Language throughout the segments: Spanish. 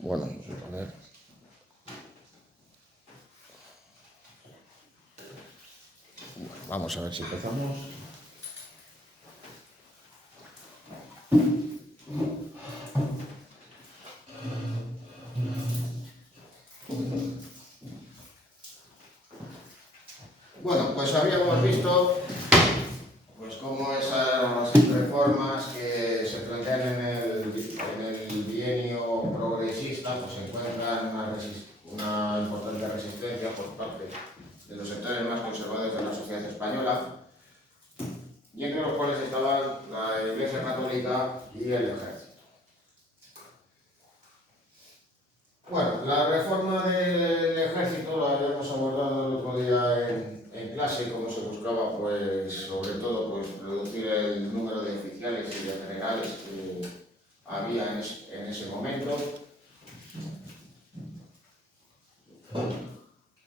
Bueno, no sé poner. Bueno, vamos a ver si empezamos. Bueno, pues habíamos visto pues cómo esas reformas que se plantean en el bienio progresista pues encuentran una importante resistencia por parte de los sectores más conservadores de la sociedad española, y entre los cuales estaban la Iglesia Católica y el Ejército. Bueno, la reforma del Ejército la habíamos abordado el otro día en clase, cómo se buscaba, pues, sobre todo, pues, reducir el número de oficiales y de generales que había en ese momento.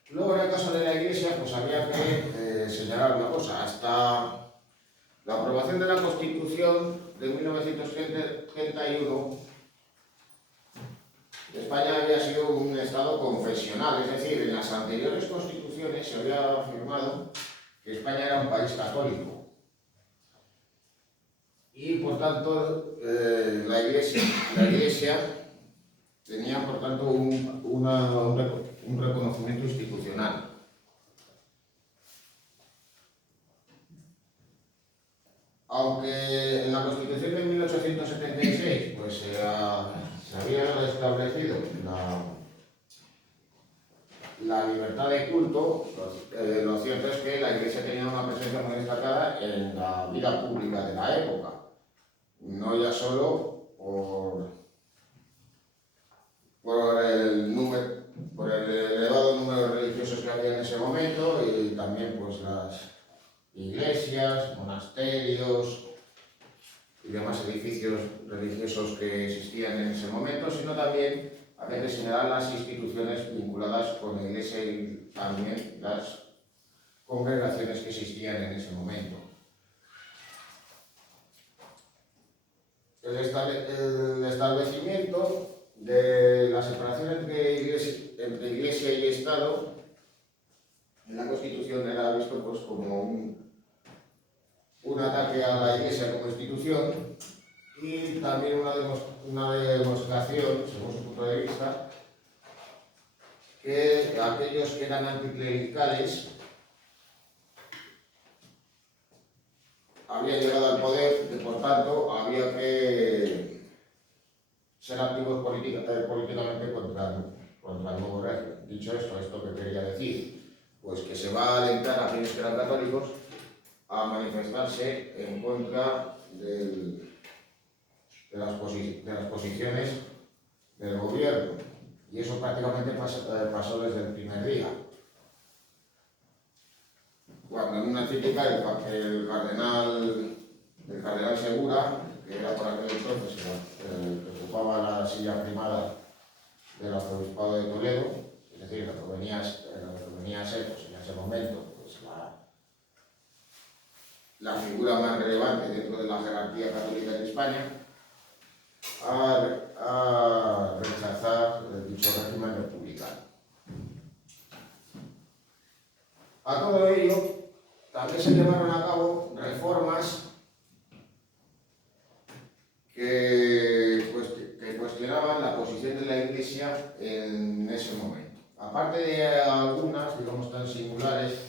Luego, en el caso de la Iglesia, pues había que señalar una cosa. Hasta la aprobación de la Constitución de 1931, España había sido un Estado confesional, es decir, en las anteriores constituciones se había afirmado que España era un país católico. Y, por tanto, la Iglesia tenía, por tanto, un reconocimiento institucional. Aunque en la Constitución de 1876 pues, se había establecido la libertad de culto, lo cierto es que la Iglesia tenía una presencia muy destacada en la vida pública de la época, no ya solo por el elevado número de religiosos que había en ese momento, y también pues las iglesias, monasterios y demás edificios religiosos que existían en ese momento, sino también había que señalar las instituciones vinculadas con la Iglesia y también las congregaciones que existían en ese momento. El establecimiento de la separación entre Iglesia y Estado en la Constitución era visto pues, como un ataque a la Iglesia como institución, y también una demostración, según su punto de vista, que aquellos que eran anticlericales habían llegado al poder, que por tanto había que ser activos políticamente contra el nuevo régimen. Dicho esto que quería decir, pues que se va a alentar a aquellos que eran católicos a manifestarse en contra de las posiciones del gobierno, y eso prácticamente pasó desde el primer día, cuando en una encíclica el cardenal Segura, que era por aquel entonces el que ocupaba la silla primada del arzobispado de Toledo, es decir, lo que venía a ser pues, en ese momento pues, la figura más relevante dentro de la jerarquía católica en España, a rechazar dicho régimen republicano. A todo ello, también se llevaron a cabo reformas que cuestionaban la posición de la Iglesia en ese momento. Aparte de algunas, digamos, tan singulares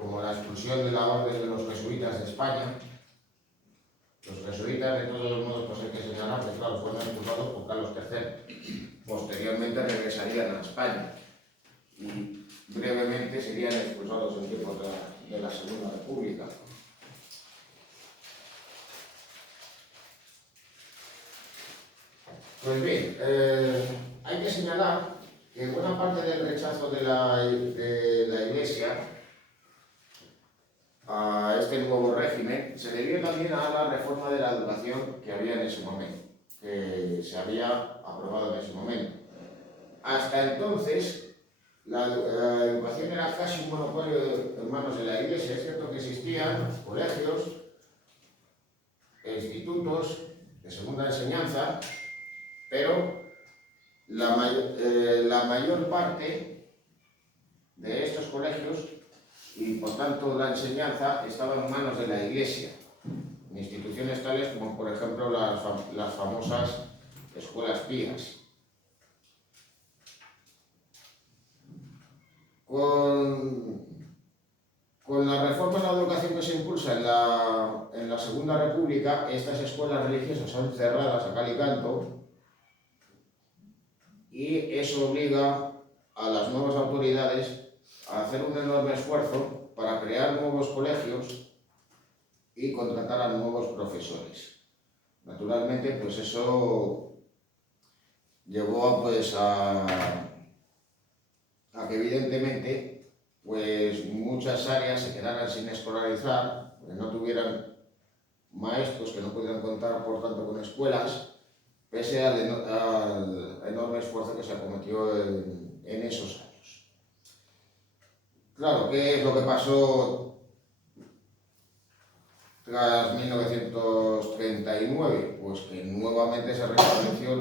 como la expulsión de la orden de los jesuitas de España. Los jesuitas, de todos los modos, pues hay que señalar que, claro, fueron expulsados por Carlos III. Posteriormente regresarían a España y brevemente serían expulsados en tiempos de la Segunda República. Pues bien, hay que señalar que buena parte del rechazo de la Iglesia a este nuevo régimen se debió también a la reforma de la educación que había en ese momento, que se había aprobado en ese momento. Hasta entonces, la educación era casi un monopolio en manos de la Iglesia. Es cierto que existían colegios e institutos de segunda enseñanza, pero la mayor parte de estos colegios y por tanto la enseñanza estaba en manos de la Iglesia, en instituciones tales como por ejemplo las famosas escuelas pías. Con la reforma de la educación que se impulsa en la Segunda República, estas escuelas religiosas son cerradas a cal y canto, y eso obliga a las nuevas autoridades a hacer un enorme esfuerzo para crear nuevos colegios y contratar a nuevos profesores. Naturalmente, pues eso llevó a que evidentemente pues muchas áreas se quedaran sin escolarizar, que no tuvieran maestros, que no pudieran contar por tanto con escuelas, pese al enorme esfuerzo que se acometió en esos años. Claro, ¿qué es lo que pasó tras 1939? Pues que nuevamente se restableció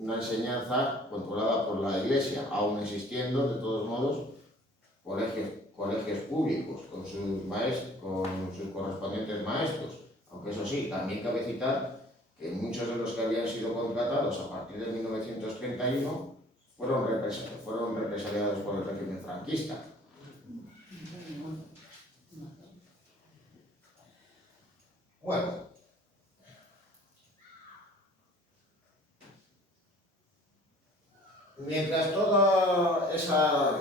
una enseñanza controlada por la Iglesia, aún existiendo, de todos modos, colegios públicos con sus correspondientes maestros. Aunque eso sí, también cabe citar que muchos de los que habían sido contratados a partir de 1931 fueron represaliados por el régimen franquista. Bueno, mientras todas esas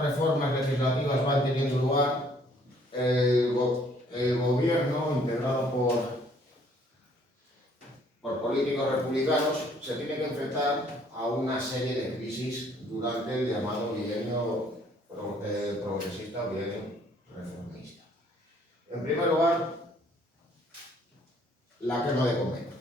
reformas legislativas van teniendo lugar, el gobierno, integrado por políticos republicanos, se tiene que enfrentar a una serie de crisis durante el llamado bienio progresista o bienio reformista. En primer lugar, la quema de conventos.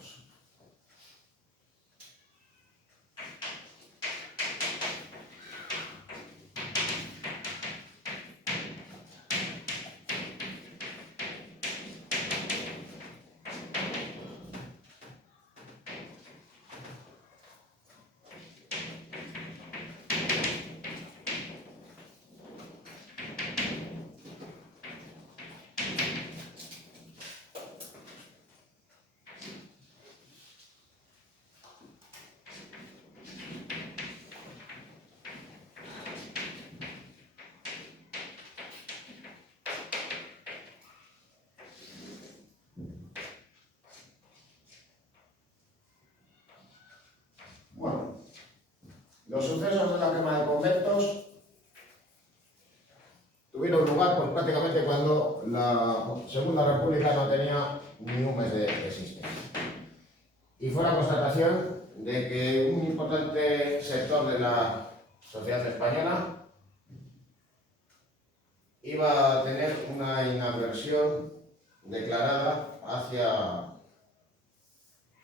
Bueno, los sucesos de la quema de conventos tuvieron lugar pues, prácticamente cuando la Segunda República no tenía ni un mes de existencia. Y fue la constatación de que un importante sector de la sociedad española iba a tener una inadversión declarada hacia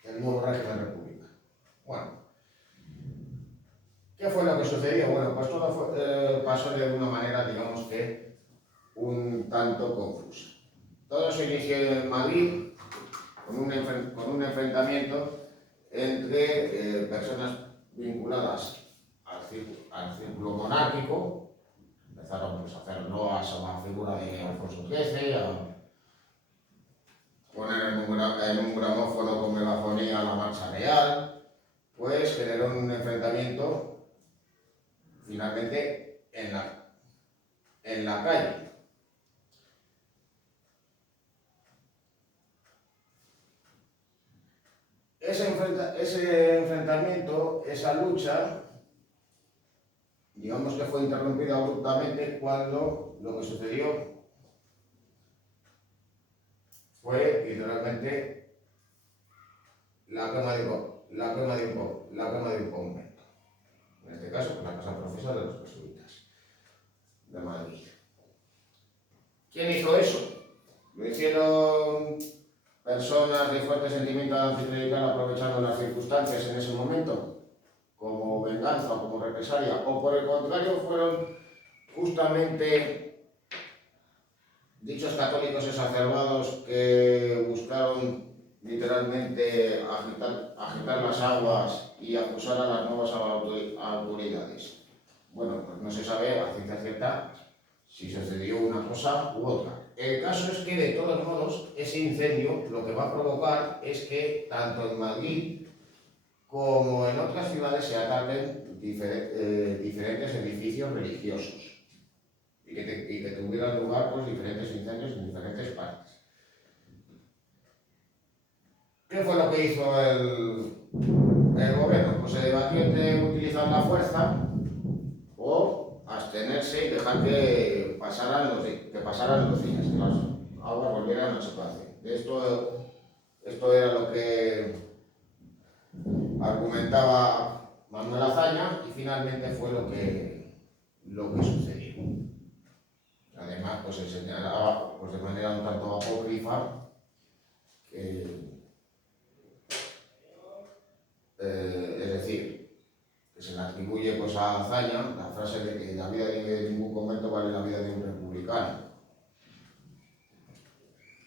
el nuevo régimen republicano. Bueno, ¿qué fue lo que sucedió? Bueno, pues todo pasó de una manera, digamos que, un tanto confusa. Todo se inició en Madrid con un enfrentamiento entre personas vinculadas al círculo monárquico. Empezaron pues, a hacer loas a la figura de Alfonso XIII, a poner en un gramófono con megafonía la marcha real, pues generó un enfrentamiento finalmente en la calle. Ese enfrentamiento, esa lucha, digamos que fue interrumpida abruptamente cuando lo que sucedió fue literalmente la quema de un convento. En este caso, pues, la casa profesa de los jesuitas de Madrid. ¿Quién hizo eso? Lo hicieron personas de fuerte sentimiento anticlerical aprovechando las circunstancias en ese momento, como venganza o como represalia, o por el contrario fueron justamente dichos católicos exacerbados que buscaron literalmente agitar las aguas y acusar a las nuevas autoridades. Bueno, pues no se sabe a ciencia cierta si sucedió una cosa u otra. El caso es que, de todos modos, ese incendio lo que va a provocar es que tanto en Madrid como en otras ciudades se ataquen diferentes edificios religiosos y que tuvieran lugar pues, diferentes incendios en diferentes partes. ¿Qué fue lo que hizo el gobierno? Pues se debatió entre utilizar la fuerza o abstenerse y dejar que pasaran los días, que las aguas volvieran a su cauce. Esto era lo que argumentaba Manuel Azaña y finalmente fue lo que sucedió. Además, pues se señalaba pues, de manera un tanto apócrifa que es decir, que se le atribuye pues, a Azaña la frase de que la vida de ningún convento vale la vida de un republicano.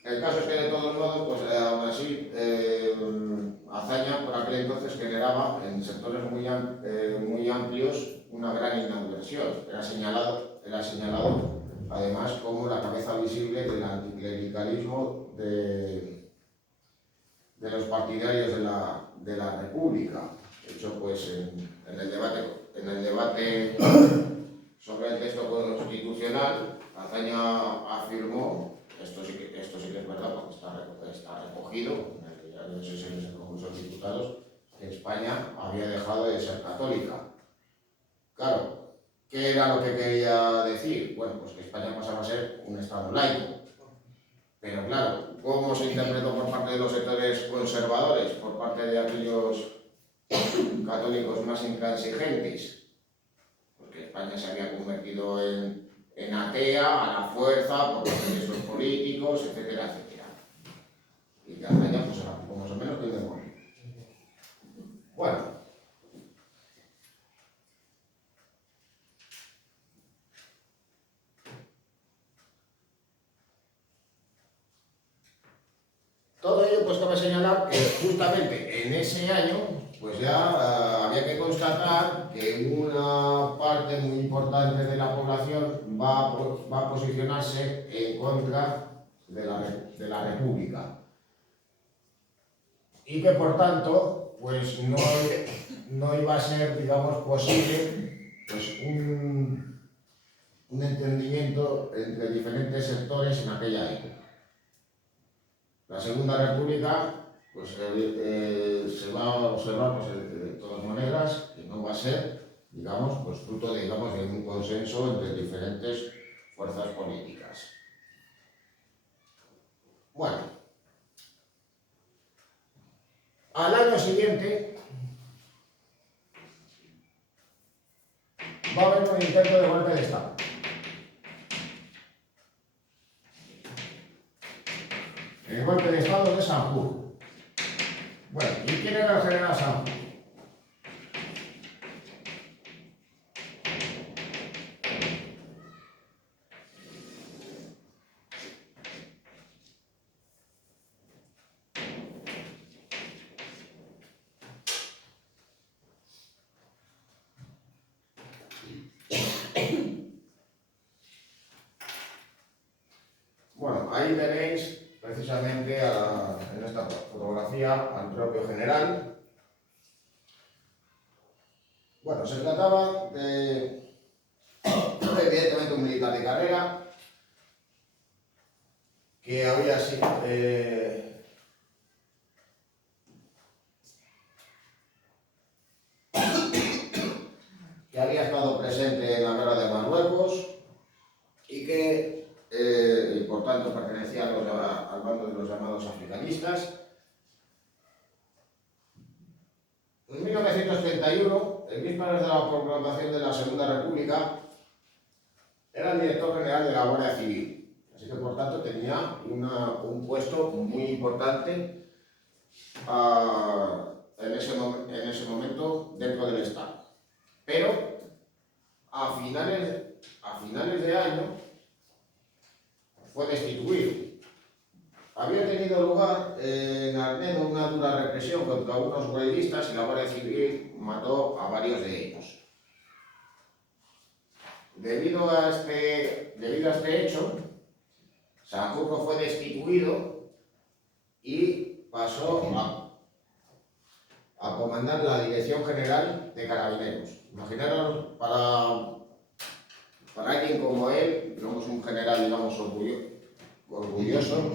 El caso es que, de todos modos, pues aún así, Azaña por aquel entonces generaba en sectores muy amplios una gran inadversión. Era señalado además como la cabeza visible del anticlericalismo de los partidarios de la República. De hecho, pues en el debate sobre el texto constitucional, Azaña afirmó, esto sí que es verdad porque está recogido en el diario de sesiones del Congreso de los Diputados, que España había dejado de ser católica. Claro, ¿qué era lo que quería decir? Bueno, pues que España pasaba a ser un Estado laico. Pero claro, ¿cómo se interpretó por parte de los sectores conservadores, por parte de aquellos católicos más intransigentes? Porque España se había convertido en atea a la fuerza por parte de esos políticos, etcétera, etcétera. Y que Azaña pues era más o menos que el demonio. Bueno. Todo ello pues cabe señalar que justamente en ese año pues ya había que constatar que una parte muy importante de la población va a posicionarse en contra de la República y que por tanto pues no iba a ser, digamos, posible pues un entendimiento entre diferentes sectores en aquella época. La Segunda República pues, se va a observar pues, de todas maneras que no va a ser, digamos, pues, fruto de un consenso entre diferentes fuerzas políticas. Bueno, al año siguiente va a haber un intento de golpe de Estado. El golpe de Estado de Sanjurjo. Bueno, ¿y quién era el general Sanjurjo? Bueno, ahí tenéis precisamente en esta fotografía al propio general. Bueno, se trataba de, evidentemente, un militar de carrera que había sido que había estado presente en la guerra de Marruecos y que por tanto pertenecía al bando de los llamados africanistas. En 1931, en vísperas de la proclamación de la Segunda República, era el director general de la Guardia Civil, así que por tanto tenía un puesto muy importante en ese momento dentro del Estado. Pero a finales de año fue destituido. Había tenido lugar en Armenia represión contra unos huelguistas y la Guardia Civil mató a varios de ellos. Debido a este hecho, Sanjurjo fue destituido y pasó a comandar la Dirección General de Carabineros. Imaginaros para alguien como él, digamos un general, digamos, orgulloso,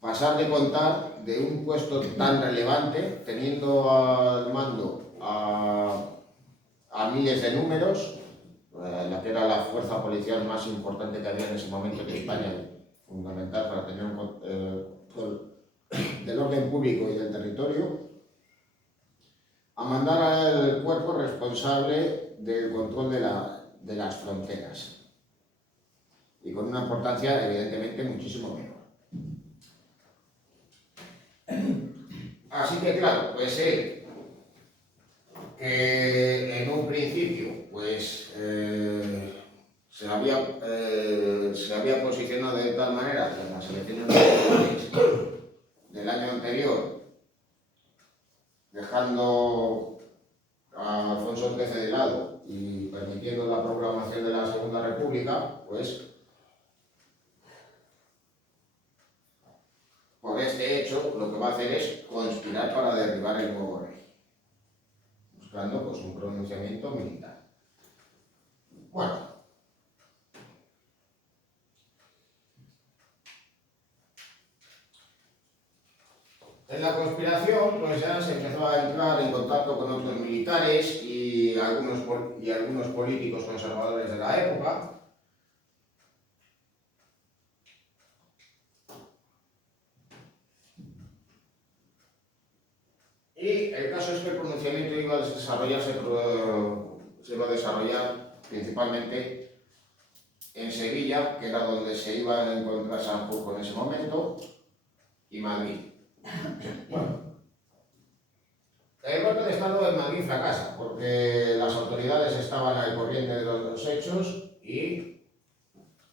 pasar de contar de un puesto tan relevante, teniendo al mando a miles de números, la que era la fuerza policial más importante que había en ese momento en España, fundamental para tener un control del orden público y del territorio, a mandar al cuerpo responsable del control de las fronteras, y con una importancia evidentemente muchísimo menor. Así que claro, pues él, que en un principio pues se había posicionado de tal manera que en las elecciones municipales del año anterior, dejando a Alfonso XIII de lado y permitiendo la proclamación de la Segunda República, pues por este hecho lo que va a hacer es conspirar para derribar el nuevo rey, buscando pues un pronunciamiento militar. Bueno, en la conspiración pues ya se empezó a entrar en contacto con otros militares y algunos políticos conservadores de la época. Y el caso es que el pronunciamiento se iba a desarrollar principalmente en Sevilla, que era donde se iba a encontrar Sanjurjo en ese momento, y Madrid. Bueno, el golpe de Estado en Madrid fracasa, porque las autoridades estaban al corriente de los hechos y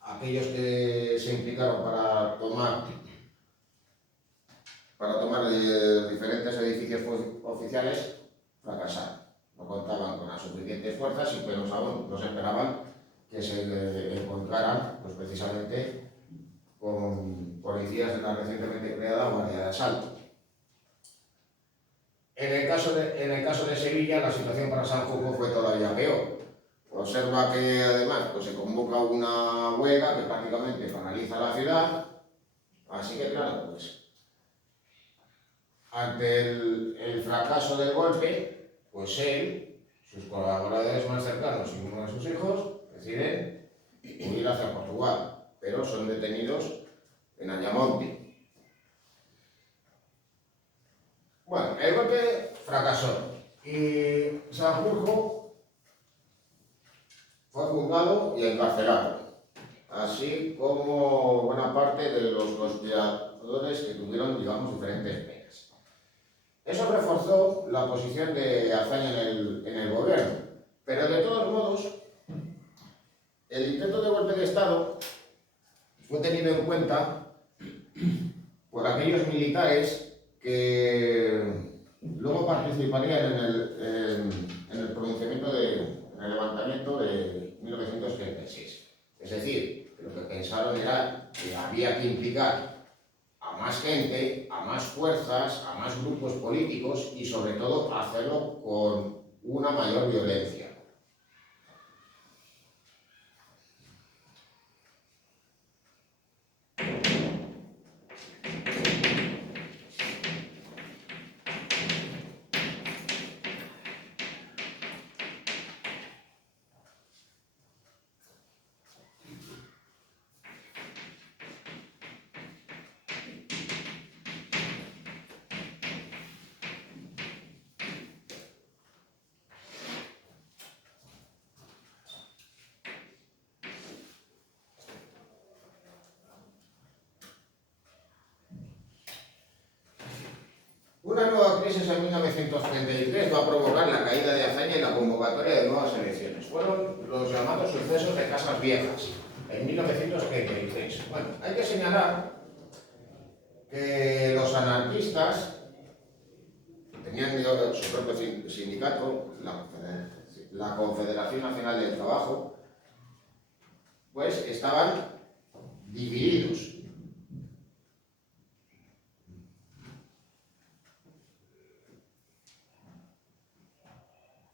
aquellos que se implicaron para tomar diferentes edificios oficiales fracasaron. No contaban con las suficientes fuerzas y menos aún no se esperaban que se encontraran pues, precisamente con policías de la recientemente creada Guardia de Asalto. En el caso de Sevilla, la situación para Sanjurjo fue todavía peor. Observa que además pues, se convoca una huelga que prácticamente paraliza la ciudad, así que claro, pues ante el fracaso del golpe, pues él, sus colaboradores más cercanos y uno de sus hijos deciden huir hacia Portugal, pero son detenidos en Ayamonte. Bueno, el golpe fracasó y Sanjurjo fue juzgado y encarcelado, así como buena parte de los conspiradores que tuvieron, digamos, diferentes penas. Eso reforzó la posición de Azaña en el gobierno, pero de todos modos, el intento de golpe de Estado fue tenido en cuenta por aquellos militares que luego participarían en el pronunciamiento en el levantamiento de 1936. Es decir, lo que pensaron era que había que implicar a más gente, a más fuerzas, a más grupos políticos y sobre todo hacerlo con una mayor violencia. Una nueva crisis en 1933 va a provocar la caída de Azaña y la convocatoria de nuevas elecciones. Fueron los llamados sucesos de Casas Viejas, en 1933. Bueno, hay que señalar que los anarquistas tenían su propio sindicato, la Confederación Nacional del Trabajo, pues estaban divididos.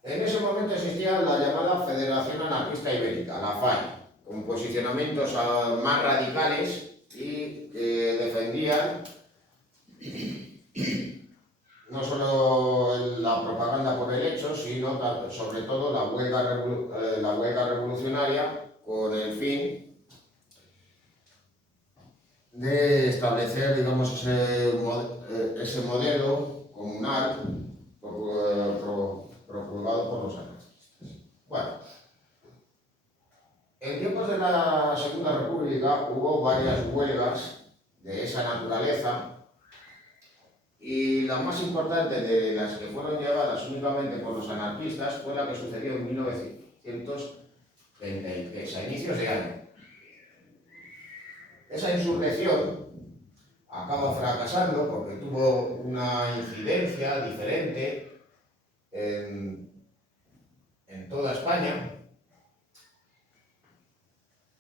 En ese momento existía la llamada Federación Anarquista Ibérica, la FAI, con posicionamientos más radicales y que defendían no solo la propaganda por el hecho, sino sobre todo la huelga revolucionaria con el fin de establecer, digamos, ese modelo comunal promulgado por los anarquistas. Bueno, en tiempos de la Segunda República hubo varias huelgas de esa naturaleza y la más importante de las que fueron llevadas únicamente por los anarquistas fue la que sucedió en 1933, a inicios de año. Esa insurrección acaba fracasando porque tuvo una incidencia diferente en toda España,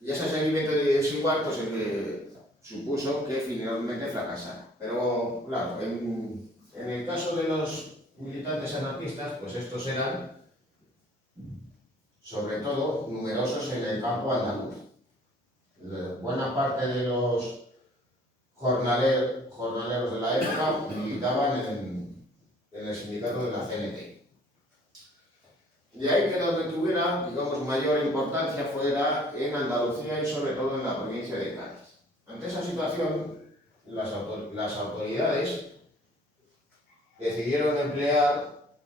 y ese seguimiento desigual pues, supuso que finalmente fracasara. Pero claro, en el caso de los militantes anarquistas, pues estos eran sobre todo numerosos en el campo andaluz. Buena parte de los jornaleros de la época militaban en el sindicato de la CNT. De ahí que donde tuviera, digamos, mayor importancia fuera en Andalucía y sobre todo en la provincia de Cádiz. Ante esa situación, las autoridades decidieron emplear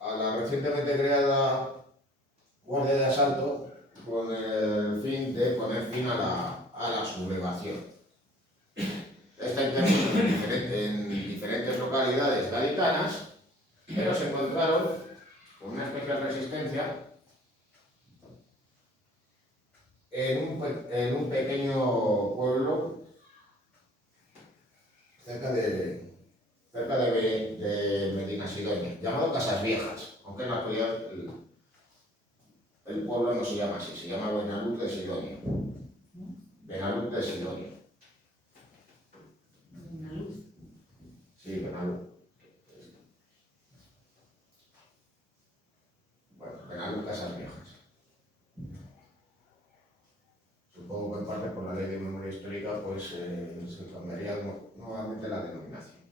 a la recientemente creada Guardia de Asalto con el fin de poner fin a la sublevación. Esta intervino en diferentes localidades gaditanas, pero se encontraron con una especial resistencia en un pequeño pueblo cerca de Medinasidonia, llamado Casas Viejas, aunque en la actualidad el pueblo no se llama así, se llama Benalud de Sidonia. Benalud de Sidonia. ¿Benalud? Sí, Benalud. Bueno, Benalud, Casas Viejas. Supongo que en parte por la ley de memoria histórica pues se cambiaría nuevamente la denominación.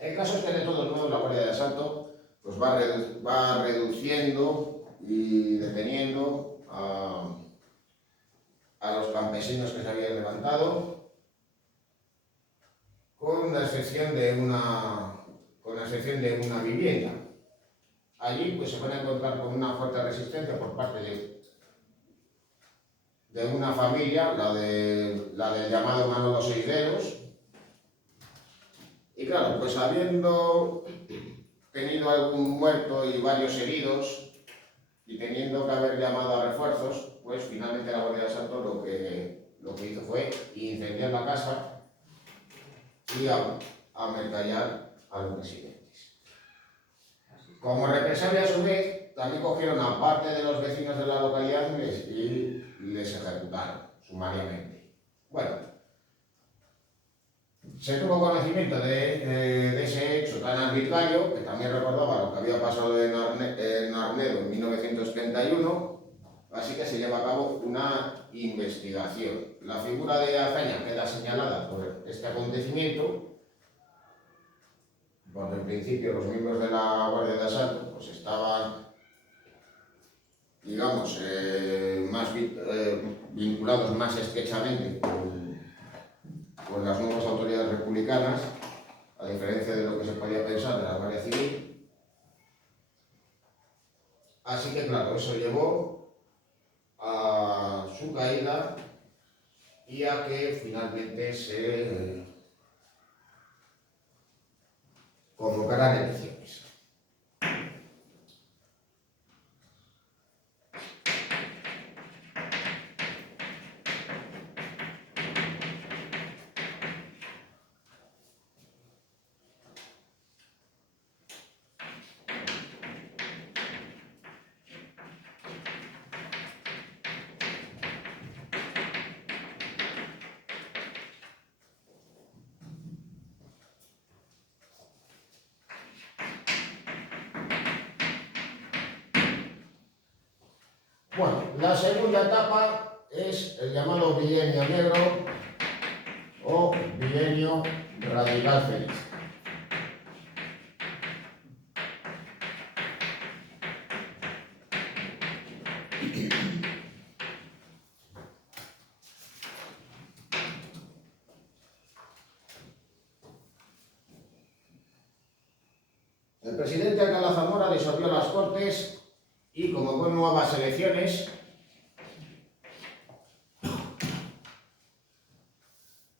El caso es que de todos modos la Guardia de Asalto pues va reduciendo y deteniendo a los campesinos que se habían levantado, con la excepción de una vivienda. Allí pues se van a encontrar con una fuerte resistencia por parte de una familia, la del llamado Manolo Seideros, y claro, pues habiendo tenido algún muerto y varios heridos y teniendo que haber llamado a refuerzos, pues finalmente la Guardia de Asalto lo que hizo fue incendiar la casa y ametrallar a los residentes. Como represalia a su vez, también cogieron a parte de los vecinos de la localidad y les ejecutaron sumariamente. Bueno, se tuvo conocimiento de ese hecho tan arbitrario, que también recordaba lo que había pasado en Arnedo en 1931, así que se lleva a cabo una investigación. La figura de Azaña queda señalada por este acontecimiento, porque en principio los miembros de la Guardia de Asalto pues estaban, digamos, vinculados más estrechamente con las nuevas autoridades republicanas, a diferencia de lo que se podía pensar de la Guardia Civil. Así que claro, eso llevó a su caída y a que finalmente se convocaran elecciones. Bueno, la segunda etapa es el llamado bienio negro o bienio radical feliz. El presidente Alcalá Zamora disolvió las Cortes y convocó nuevas elecciones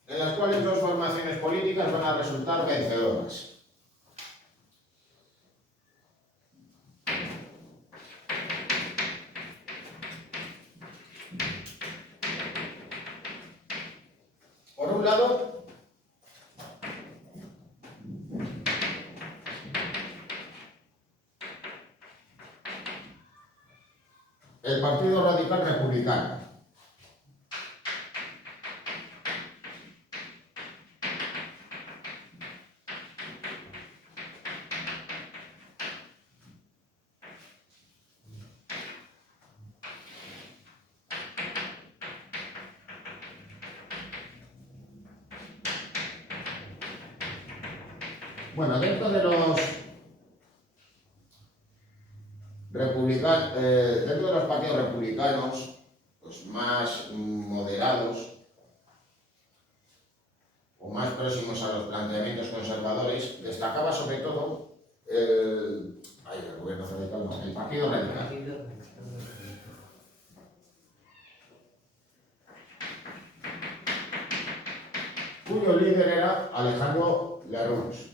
en las cuales dos formaciones políticas van a resultar vencedoras. Por un lado, el Partido Radical Republicano. Bueno, dentro de los partidos republicanos, pues más moderados o más próximos a los planteamientos conservadores, destacaba sobre todo el Partido Radical. Cuyo líder era Alejandro Lerroux.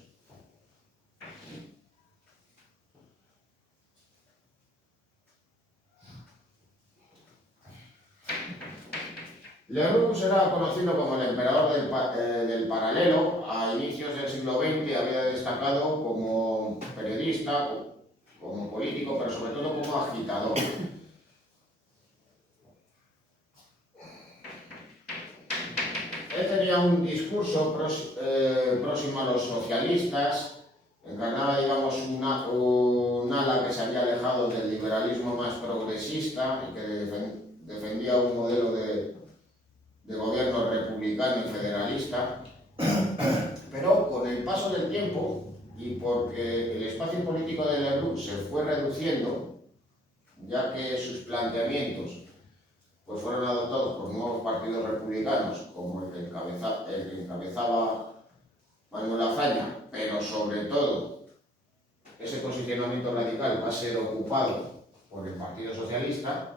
Lerroux era conocido como el emperador del paralelo. A inicios del siglo XX había destacado como periodista, como político, pero sobre todo como agitador. Él tenía un discurso próximo a los socialistas, encarnaba, digamos, un ala que se había alejado del liberalismo más progresista y que defendía un modelo de gobierno republicano y federalista, pero con el paso del tiempo y porque el espacio político de Lerroux se fue reduciendo, ya que sus planteamientos pues fueron adoptados por nuevos partidos republicanos, como el que encabezaba Manuel Azaña, pero sobre todo ese posicionamiento radical va a ser ocupado por el Partido Socialista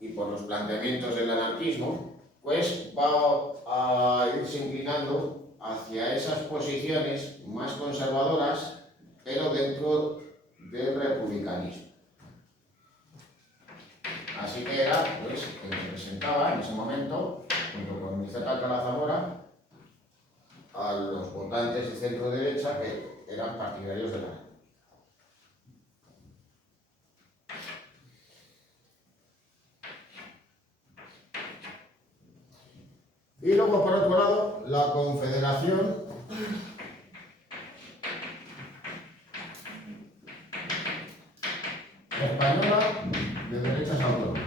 y por los planteamientos del anarquismo, pues va a irse inclinando hacia esas posiciones más conservadoras, pero dentro del republicanismo. Así que era, pues, que representaba en ese momento, junto con Vicente Alcalá Zamora, a los votantes de centro-derecha que eran partidarios de la ley. Y luego, por otro lado, la Confederación Española de Derechas Autónomas.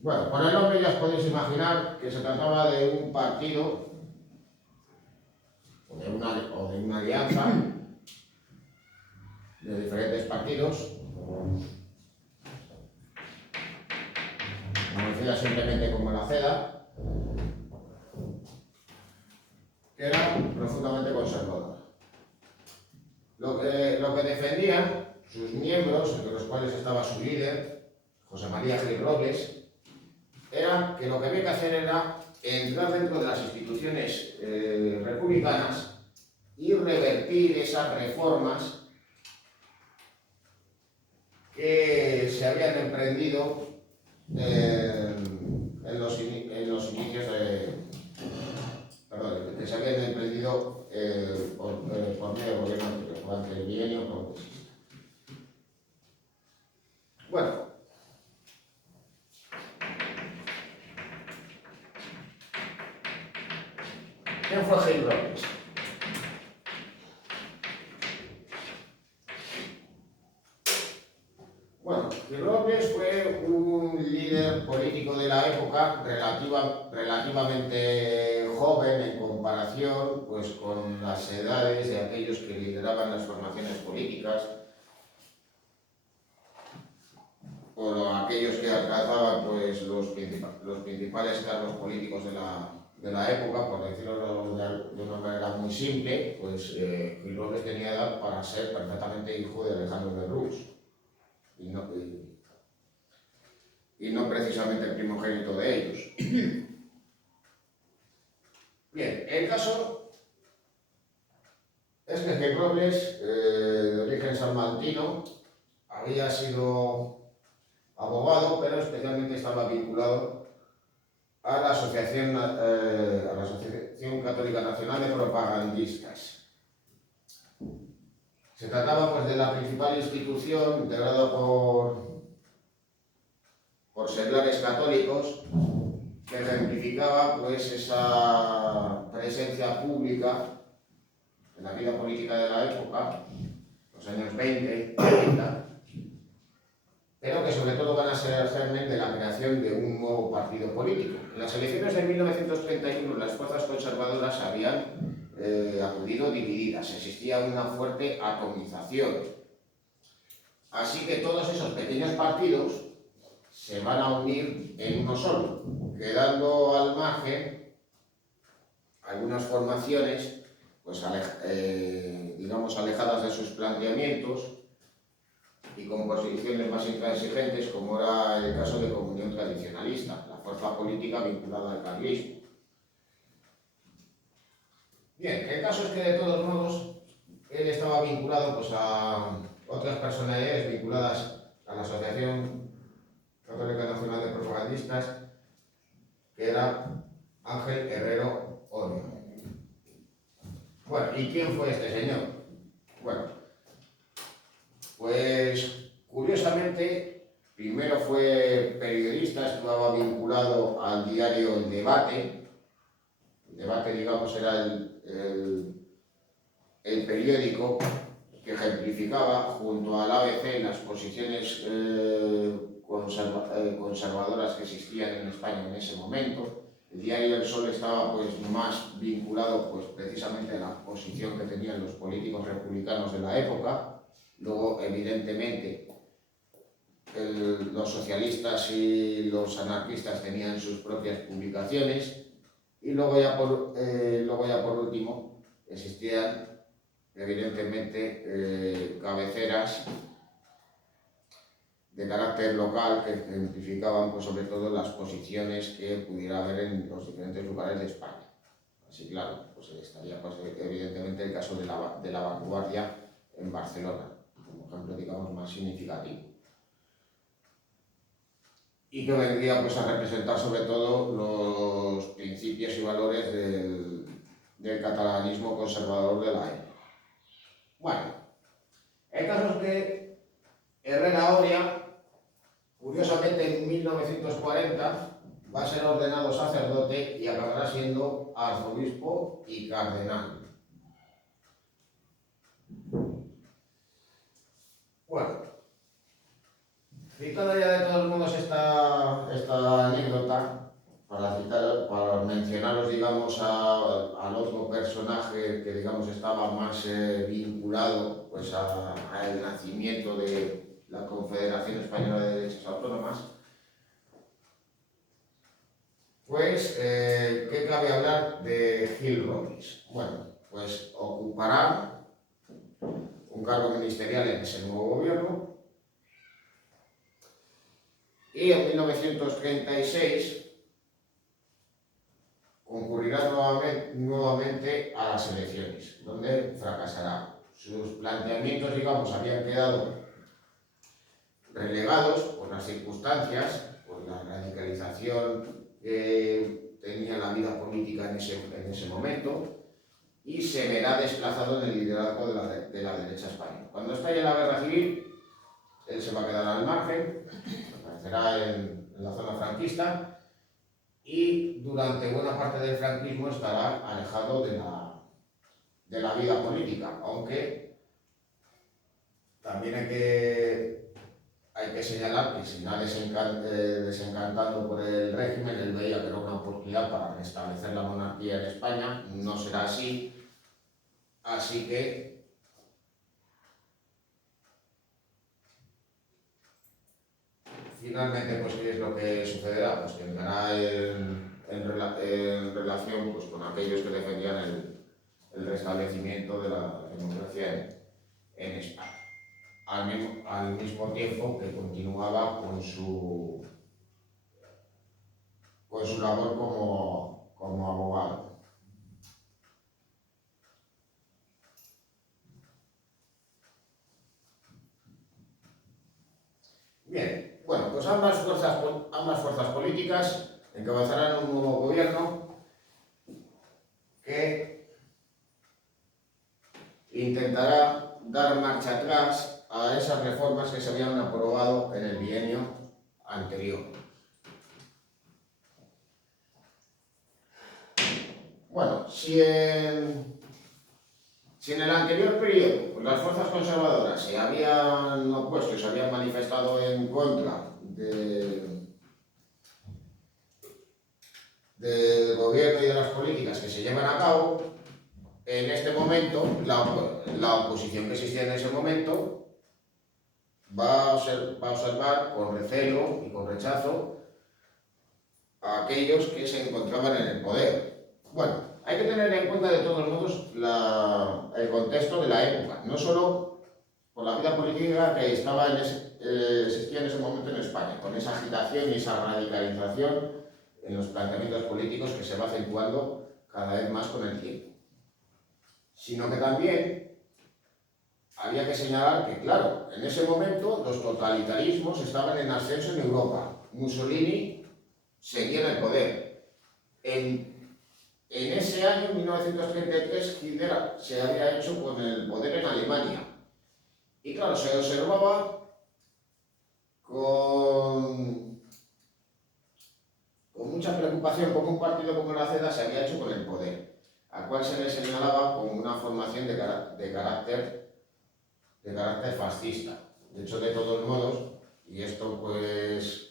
Bueno, por el nombre ya os podéis imaginar que se trataba de un partido o de una alianza de diferentes partidos, conocida simplemente como la CEDA, que era profundamente conservadora. Lo que defendían sus miembros, entre los cuales estaba su líder, José María Gil Robles, era que lo que había que hacer era entrar dentro de las instituciones republicanas y revertir esas reformas que se habían emprendido en los inicios que se habían emprendido por medio del gobierno durante el bienio progresista. ¿Quién fue Gil Robles? Bueno, Gil Robles fue un líder político de la época relativamente joven en comparación pues, con las edades de aquellos que lideraban las formaciones políticas o aquellos que alcanzaban pues, los principales cargos políticos de la época, por decirlo de una manera muy simple, pues Gil Robles tenía edad para ser perfectamente hijo de Alejandro de Rus y no precisamente el primogénito de ellos. Bien, el caso es que Gil Robles, de origen salmantino, había sido abogado, pero especialmente estaba vinculado a la Asociación Católica Nacional de Propagandistas. Se trataba pues, de la principal institución integrada por seglares católicos que ejemplificaba pues, esa presencia pública en la vida política de la época, los años 20, 30, pero que sobre todo van a ser el germen de la creación de un nuevo partido político. En las elecciones de 1931 las fuerzas conservadoras habían acudido divididas, existía una fuerte atomización. Así que todos esos pequeños partidos se van a unir en uno solo, quedando al margen algunas formaciones pues, digamos alejadas de sus planteamientos y con posiciones más intransigentes, como era el caso de Comunión Tradicionalista, la fuerza política vinculada al carlismo. Bien, el caso es que de todos modos él estaba vinculado pues, a otras personalidades vinculadas a la Asociación Católica Nacional de Propagandistas, que era Ángel Herrero Orio. Bueno, ¿y quién fue este señor? Bueno, pues curiosamente, primero fue periodista, estaba vinculado al diario El Debate. El Debate, digamos, era el periódico que ejemplificaba junto al ABC las posiciones conservadoras que existían en España en ese momento. El diario El Sol estaba pues, más vinculado pues, precisamente a la posición que tenían los políticos republicanos de la época. Luego, evidentemente, los socialistas y los anarquistas tenían sus propias publicaciones. Y luego ya por último, existían evidentemente cabeceras de carácter local que ejemplificaban pues, sobre todo las posiciones que pudiera haber en los diferentes lugares de España. Así claro, pues estaría pues, evidentemente el caso de la Vanguardia en Barcelona, como ejemplo digamos más significativo. Y que vendría pues, a representar sobre todo los principios y valores del catalanismo conservador de la época. Bueno, el caso es que Herrera Oria, curiosamente en 1940, va a ser ordenado sacerdote y acabará siendo arzobispo y cardenal. Bueno, citada ya de todos modos esta anécdota, para mencionaros, digamos, al otro personaje que, digamos, estaba más vinculado pues, al nacimiento de la Confederación Española de Derechas Autónomas, pues, ¿qué cabe hablar de Gil Robles? Bueno, pues ocupará un cargo ministerial en ese nuevo gobierno y en 1936 concurrirá nuevamente a las elecciones, donde fracasará. Sus planteamientos, digamos, habían quedado relegados por las circunstancias, por la radicalización que tenía la vida política en ese momento, y se verá desplazado en el liderazgo de la derecha española. Cuando estalle la guerra civil, él se va a quedar al margen, aparecerá en la zona franquista, y durante buena parte del franquismo estará alejado de la vida política, aunque también hay que señalar que si desencantando por el régimen, él veía que era una oportunidad para restablecer la monarquía en España. No será así, así que finalmente, pues, ¿qué es lo que sucederá? Pues que entrará en relación, pues, con aquellos que defendían el restablecimiento de la democracia en España. Al mismo tiempo que continuaba con su labor como abogado. Bien, bueno, pues ambas fuerzas políticas encabezarán un nuevo gobierno que intentará dar marcha atrás a esas reformas que se habían aprobado en el bienio anterior. Bueno, si en el anterior periodo, pues, las fuerzas conservadoras se habían opuesto y se habían manifestado en contra del gobierno y de las políticas que se llevan a cabo, en este momento la oposición que existía en ese momento va a observar con recelo y con rechazo a aquellos que se encontraban en el poder. Bueno, hay que tener en cuenta de todos modos el contexto de la época, no solo por la vida política que existía en ese momento en España, con esa agitación y esa radicalización en los planteamientos políticos que se va acentuando cada vez más con el tiempo, sino que también había que señalar que, claro, en ese momento los totalitarismos estaban en ascenso en Europa. Mussolini seguía en el poder. En ese año, 1933, Hitler se había hecho con el poder en Alemania. Y claro, se observaba con mucha preocupación cómo un partido como la CEDA se había hecho con el poder, al cual se le señalaba como una formación de carácter fascista. De hecho, de todos modos, y esto pues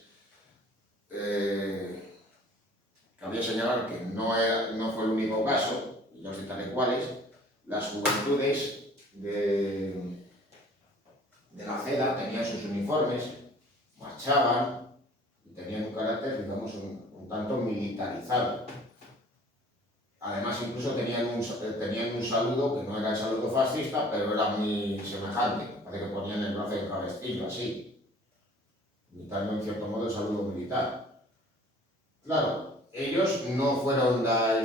cabría señalar que no fue el único caso, y os citaré cuáles, las juventudes de la CEDA tenían sus uniformes, marchaban y tenían un carácter, digamos, un tanto militarizado. Además, incluso tenían un saludo que no era el saludo fascista, pero era muy semejante. Parece que ponían el brazo en cabestillo, así, imitando en cierto modo el saludo militar. Claro, ellos no fueron la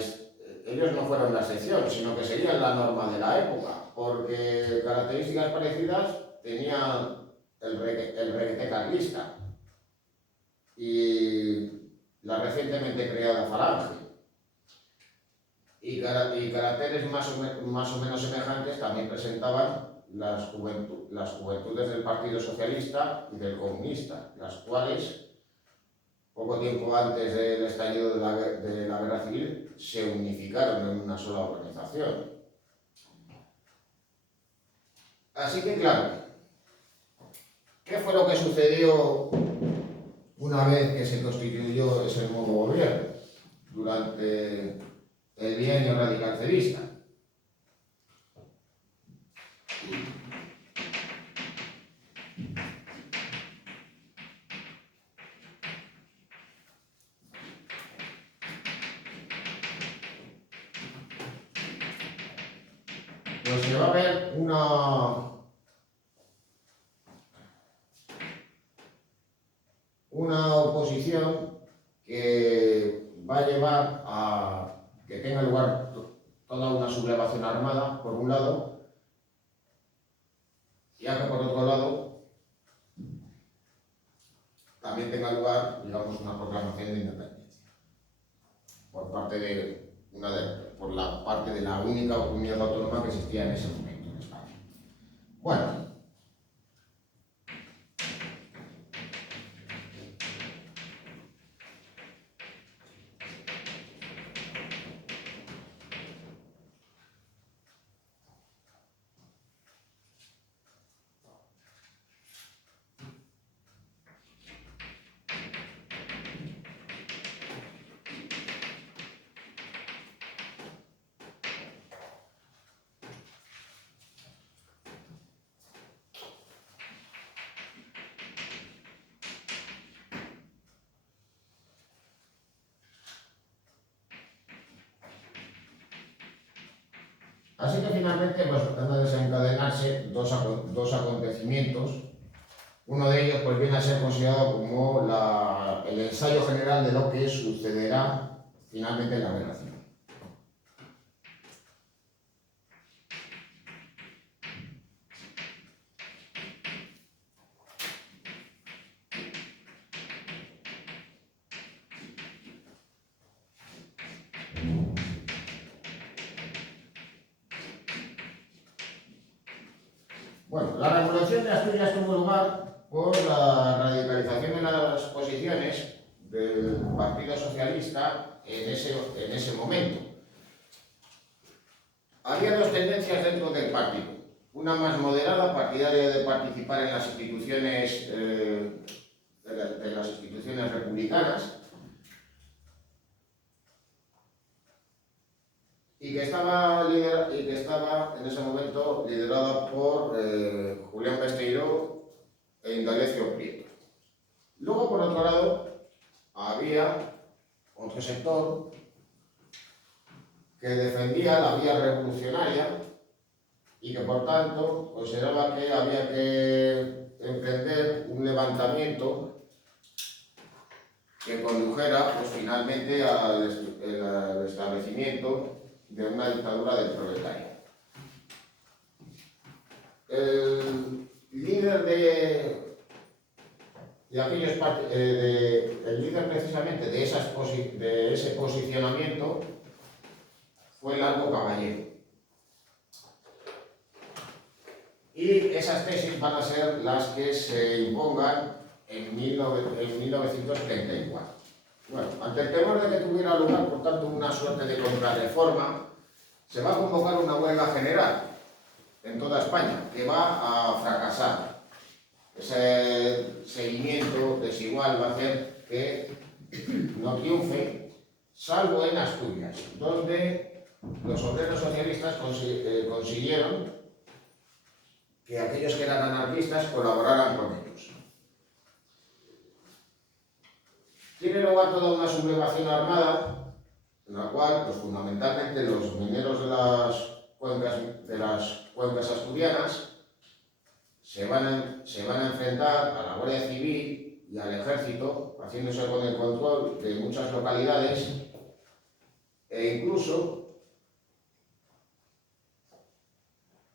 excepción, sino que seguían la norma de la época, porque características parecidas tenía el reguete carlista y la recientemente creada Falange. Y caracteres más o menos semejantes también presentaban las juventudes del Partido Socialista y del Comunista, las cuales, poco tiempo antes del estallido de la Guerra Civil, se unificaron en una sola organización. Así que, claro, ¿qué fue lo que sucedió una vez que se constituyó ese nuevo gobierno durante el bienio radicalcerista? Pues se va a ver una oposición que va a llevar a que tenga lugar toda una sublevación armada, por un lado, y a que por otro lado también tenga lugar, digamos, una proclamación de independencia por la parte de la única comunidad autónoma que existía en ese momento en España. Bueno, Así que finalmente pues, van a desencadenarse dos acontecimientos. Uno de ellos pues, viene a ser considerado como el ensayo general de lo que sucederá finalmente en la guerra civil. Bueno, la revolución de Asturias tuvo lugar por la radicalización de las posiciones del Partido Socialista en ese momento. Había dos tendencias dentro del partido. Una más moderada, partidaria de participar en las instituciones, de las instituciones republicanas, y que estaba en ese momento liderada por Julián Besteiro e Indalecio Prieto. Luego, por otro lado, había otro sector que defendía la vía revolucionaria y que, por tanto, consideraba que había que emprender un levantamiento que condujera pues, finalmente al establecimiento de una dictadura del proletariado. El líder el líder precisamente de ese posicionamiento fue Largo Caballero. Y esas tesis van a ser las que se impongan en 1934. Bueno, ante el temor de que tuviera lugar, por tanto, una suerte de contrarreforma, se va a convocar una huelga general en toda España, que va a fracasar. Ese seguimiento desigual va a hacer que no triunfe, salvo en Asturias, donde los obreros socialistas consiguieron que aquellos que eran anarquistas colaboraran con ellos. Tiene lugar toda una sublevación armada, en la cual, pues, fundamentalmente, los mineros de las cuencas asturianas se van a enfrentar a la Guardia Civil y al Ejército, haciéndose con el control de muchas localidades e incluso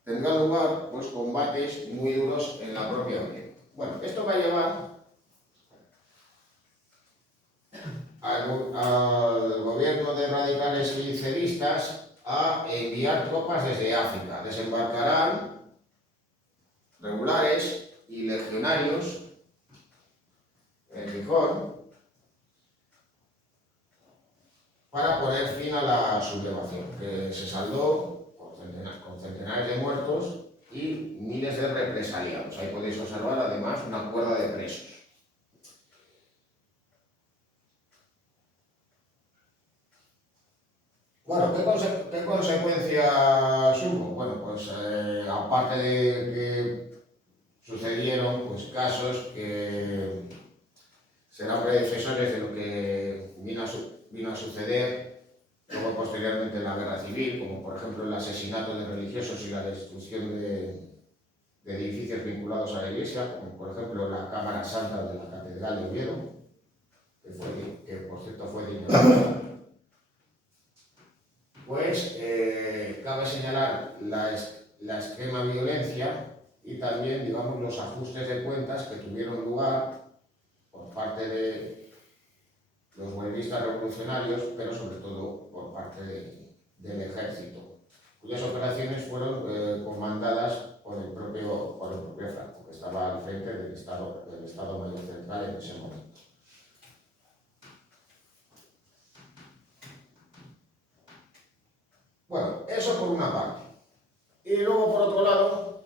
tendrá lugar pues, combates muy duros en la propia Unión. Bueno, esto va a llevar al gobierno de radicales y cedistas a enviar tropas desde África. Desembarcarán regulares y legionarios en Gijón para poner fin a la sublevación, que se saldó con centenares de muertos y miles de represaliados. Ahí podéis observar además una cuerda de presos. Bueno, ¿qué consecuencias hubo? Bueno, pues aparte de que sucedieron pues, casos que serán predecesores de lo que vino a suceder luego posteriormente en la guerra civil, como por ejemplo el asesinato de religiosos y la destrucción de edificios vinculados a la Iglesia, como por ejemplo la Cámara Santa de la Catedral de Oviedo, que por cierto fue dignidad. Pues cabe señalar la extrema violencia y también, digamos, los ajustes de cuentas que tuvieron lugar por parte de los huelguistas revolucionarios, pero sobre todo por parte del ejército, cuyas operaciones fueron comandadas por el propio Franco, que estaba al frente del Estado Mayor Central en ese momento. Bueno, eso por una parte. Y luego, por otro lado,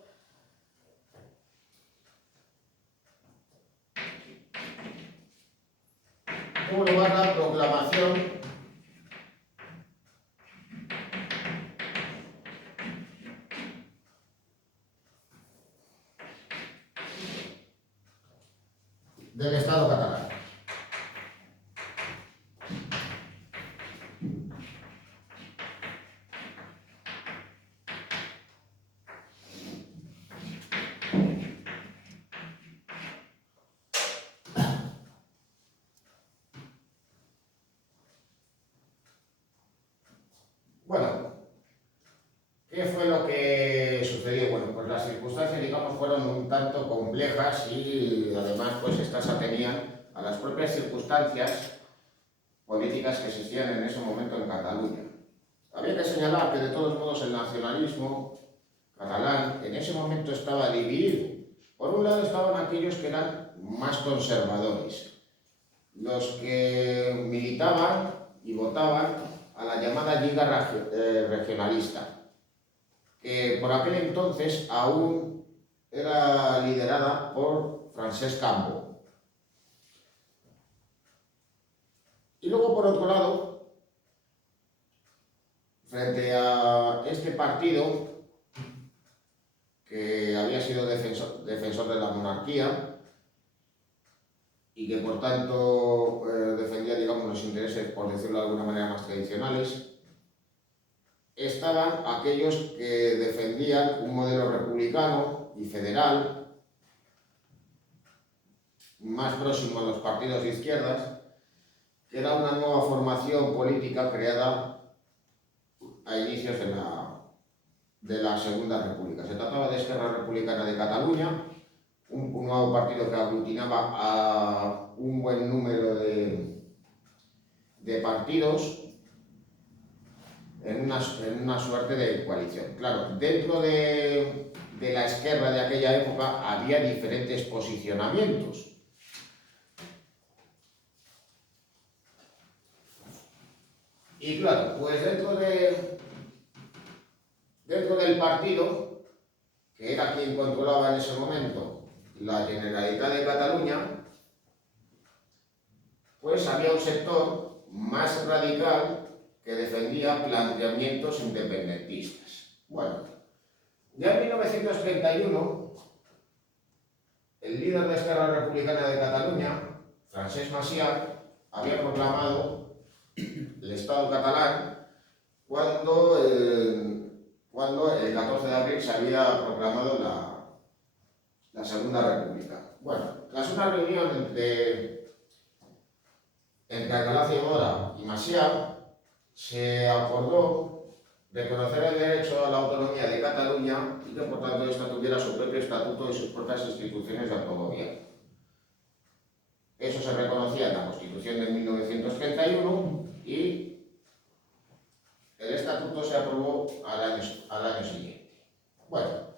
tuvo lugar la proclamación del Estado catalán. circunstancias, digamos, fueron un tanto complejas y además pues estas atenían a las propias circunstancias políticas que existían en ese momento en Cataluña. Había que señalar que de todos modos el nacionalismo catalán en ese momento estaba dividido. Por un lado estaban aquellos que eran más conservadores, los que militaban y votaban a la llamada Lliga Regionalista, que por aquel entonces aún era liderada por Francesc Cambó. Y luego, por otro lado, frente a este partido, que había sido defensor de la monarquía y que por tanto defendía, digamos, los intereses, por decirlo de alguna manera, más tradicionales, estaban aquellos que defendían un modelo republicano y federal más próximo a los partidos de izquierdas, que era una nueva formación política creada a inicios de la Segunda República. Se trataba de Esquerra Republicana de Cataluña, un nuevo partido que aglutinaba a un buen número de partidos en una suerte de coalición. Claro, dentro de la Esquerra de aquella época había diferentes posicionamientos. Y claro, pues dentro del partido, que era quien controlaba en ese momento la Generalitat de Cataluña, pues había un sector más radical que defendía planteamientos independentistas. Bueno, ya en 1931, el líder de Esquerra Republicana de Cataluña, Francesc Macià, había proclamado el Estado catalán cuando el 14 de abril se había proclamado la Segunda República. Bueno, tras una reunión entre Alcalá de Mora y Macià, se acordó reconocer el derecho a la autonomía de Cataluña y que por tanto esta tuviera su propio estatuto y sus propias instituciones de autogobierno. Eso se reconocía en la Constitución de 1931 y el estatuto se aprobó al año siguiente. Bueno,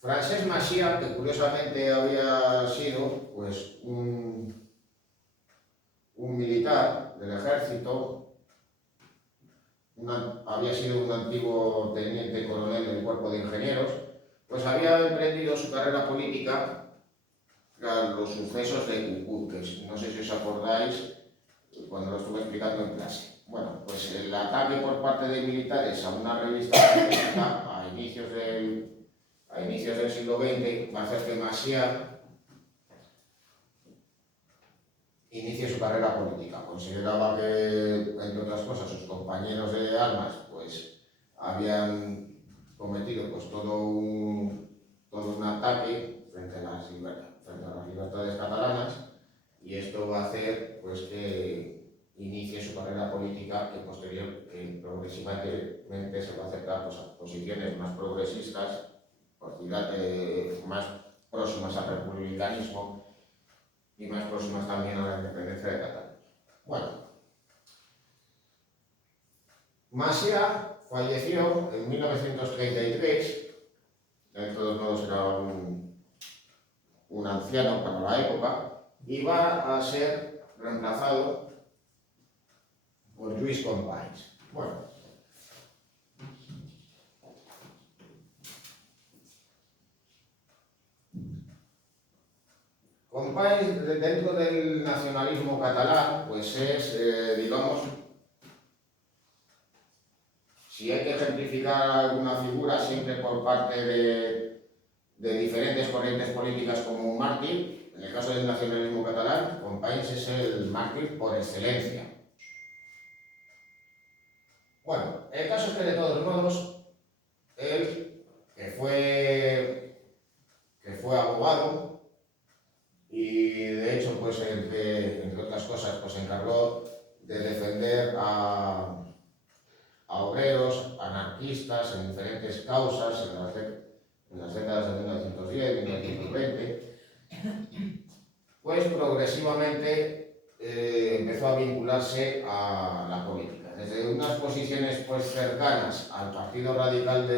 Francesc Macià, que curiosamente había sido pues, un militar del ejército, había sido un antiguo teniente coronel del cuerpo de ingenieros, pues había emprendido su carrera política tras los sucesos de Cucut, que no sé si os acordáis cuando lo estuve explicando en clase. Bueno, pues el ataque por parte de militares a una revista política a inicios del siglo XX va a hacer que Macià inicie su carrera política. Consideraba que, entre otras cosas, sus compañeros de armas pues, habían cometido pues, todo un ataque frente a las libertades catalanas, y esto va a hacer pues, que inicie su carrera política, que progresivamente se va a acercar pues, a posiciones más progresistas, más próximas al republicanismo y más próximas también a la independencia de Cataluña. Bueno, Macià falleció en 1933, de todos modos era un anciano para la época, y va a ser reemplazado por Lluís Companys. Bueno, Companys, dentro del nacionalismo catalán, pues es, digamos, si hay que ejemplificar alguna figura siempre por parte de diferentes corrientes políticas como un mártir, en el caso del nacionalismo catalán, Companys es el mártir por excelencia. Bueno, el caso es que de todos modos, él, que fue abogado, y de hecho, pues entre otras cosas, pues se encargó de defender a obreros, anarquistas en diferentes causas en las décadas de 1910, 1920, pues progresivamente empezó a vincularse a la política. Desde unas posiciones pues cercanas al Partido Radical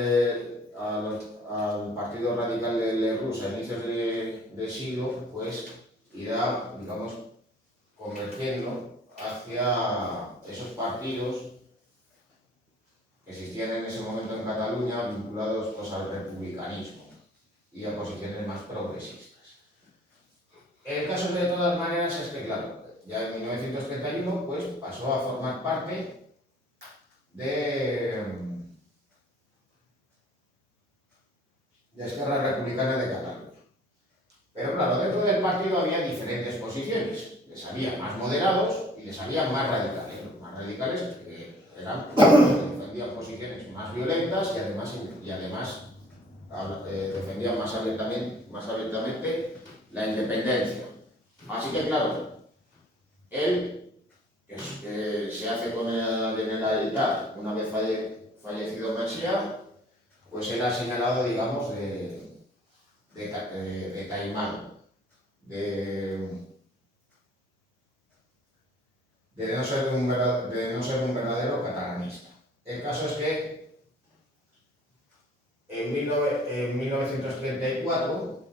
al Partido Radical de Lerroux a inicios de siglo, pues irá, digamos, convergiendo hacia esos partidos que existían en ese momento en Cataluña, vinculados pues al republicanismo y a posiciones más progresistas. El caso de todas maneras es que, claro, ya en 1931 pues pasó a formar parte de Esquerra Republicana de Cataluña. Pero claro, dentro del partido había diferentes posiciones. Les había más moderados y les había más radicales. Los más radicales que defendían posiciones más violentas y además defendían más abiertamente la independencia. Así que claro, él, que se hace con la Generalitat una vez fallecido Messià, pues era señalado, digamos, de caimán, de no ser un verdadero catalanista. El caso es que en 1934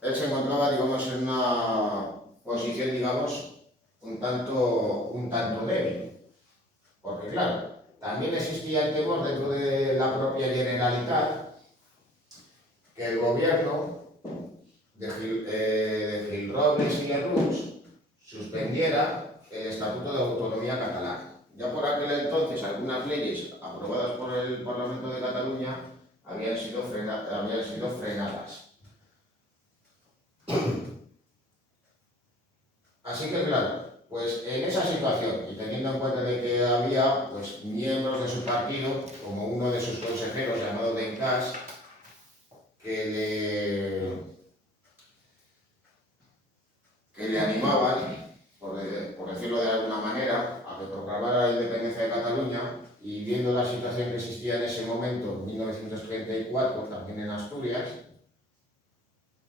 él se encontraba, digamos, en una posición, digamos, un tanto débil, porque claro, también existía el temor dentro de la propia Generalitat que el gobierno de Gil Robles y Lerroux suspendiera el Estatuto de Autonomía Catalana. Ya por aquel entonces algunas leyes aprobadas por el Parlamento de Cataluña habían sido frenadas. Así que claro, pues en esa situación, y teniendo en cuenta de que había pues miembros de su partido, como uno de sus consejeros llamado Dencas, que le animaban, por decirlo de alguna manera, a que proclamara la independencia de Cataluña, y viendo la situación que existía en ese momento, en 1934, también en Asturias,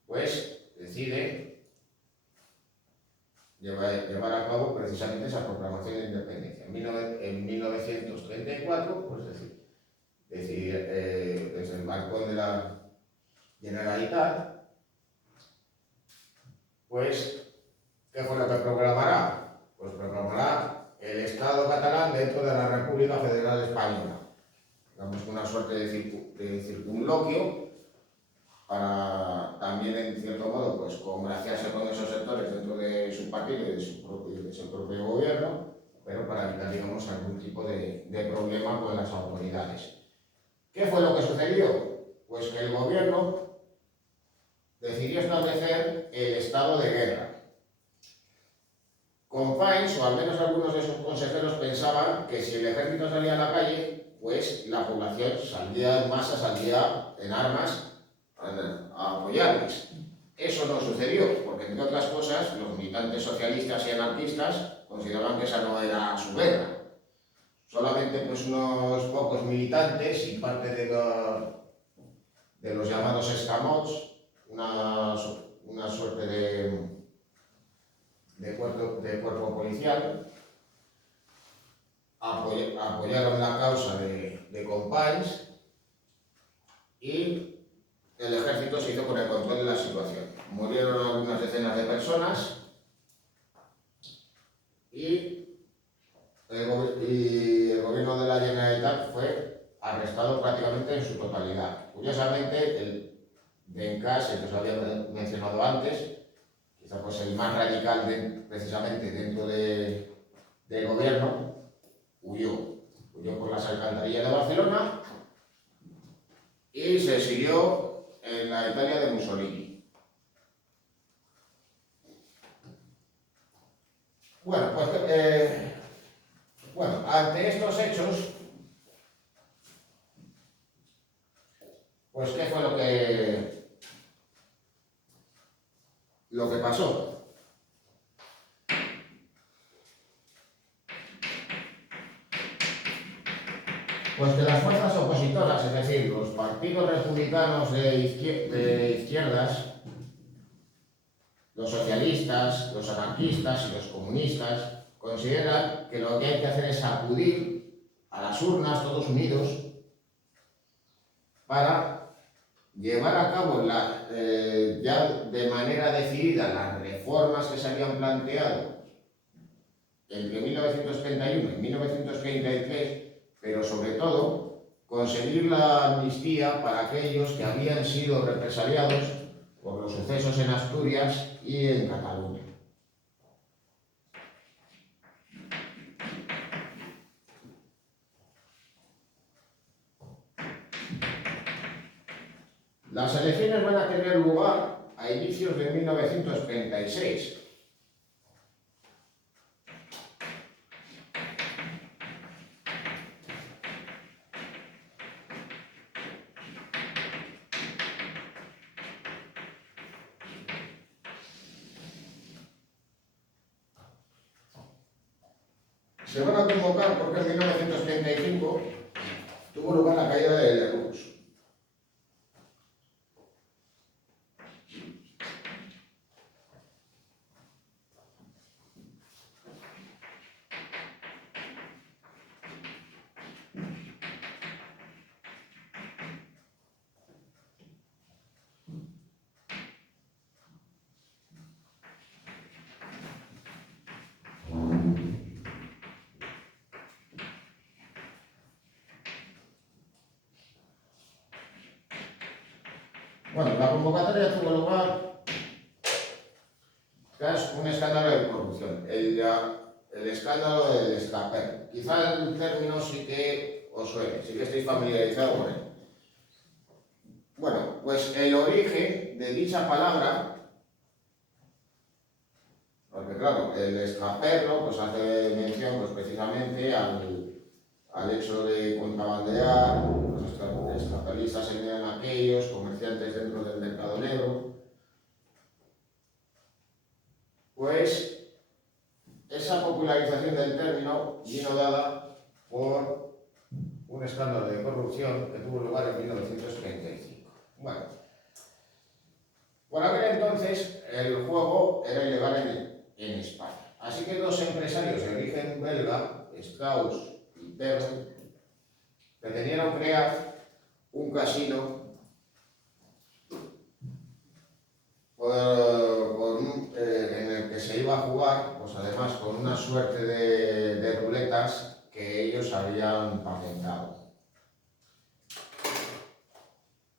pues decide llevar a cabo precisamente esa proclamación de independencia. En 1934, pues decide desde el balcón de la Generalitat, pues, ¿qué fue lo que proclamará? Pues proclamará el Estado catalán dentro de la República Federal Española. Digamos una suerte de circunloquio para también, en cierto modo, pues congraciarse con esos sectores dentro de su partido y de su propio gobierno, pero para evitar, digamos, algún tipo de problema con las autoridades. ¿Qué fue lo que sucedió? Pues que el gobierno decidió establecer el estado de guerra. Companys, o al menos algunos de sus consejeros, pensaban que si el ejército salía a la calle, pues la población saldría en masa, saldría en armas a apoyarles. Eso no sucedió, porque entre otras cosas los militantes socialistas y anarquistas consideraban que esa no era su guerra. Solamente pues unos pocos militantes y parte de los llamados escamots, una suerte de cuerpo policial, apoyaron la causa de Companys y el ejército se hizo con el control de la situación. Murieron algunas decenas de personas y el gobierno de la Generalitat fue arrestado prácticamente en su totalidad. Curiosamente, el Dencas, el que os había mencionado antes, quizá pues el más radical precisamente dentro del gobierno, huyó por las alcantarillas de Barcelona y se exilió en la Italia de Mussolini. Bueno, pues ante estos hechos, pues ¿qué fue lo que pasó? Pues que las fuerzas opositoras, es decir, los partidos republicanos de izquierdas, los socialistas, los anarquistas y los comunistas, consideran que lo que hay que hacer es acudir a las urnas todos unidos para llevar a cabo ya de manera decidida las reformas que se habían planteado entre 1931 y 1933, pero sobre todo conseguir la amnistía para aquellos que habían sido represaliados por los sucesos en Asturias y en Cataluña. Las elecciones van a tener lugar a inicios de 1936. Se van a convocar porque en 1935 tuvo lugar la caída de Lerroux. Bueno, la convocatoria tuvo lugar tras un escándalo de corrupción, el escándalo del Escaper. Quizá el término sí que os suene, sí que estáis familiarizados con él. Bueno, pues el origen de dicha palabra, porque claro, el escaperlo pues hace mención pues, precisamente al hecho de contrabandear, los escaperistas serían aquellos comerciantes dentro del mercado negro. Pues esa popularización del término vino dada por un escándalo de corrupción que tuvo lugar en 1935. Bueno, por aquel entonces el juego era ilegal en España. Así que dos empresarios de origen belga, Strauss y Perron, pretendieron crear un casino en el que se iba a jugar, pues además con una suerte de ruletas que ellos habían patentado.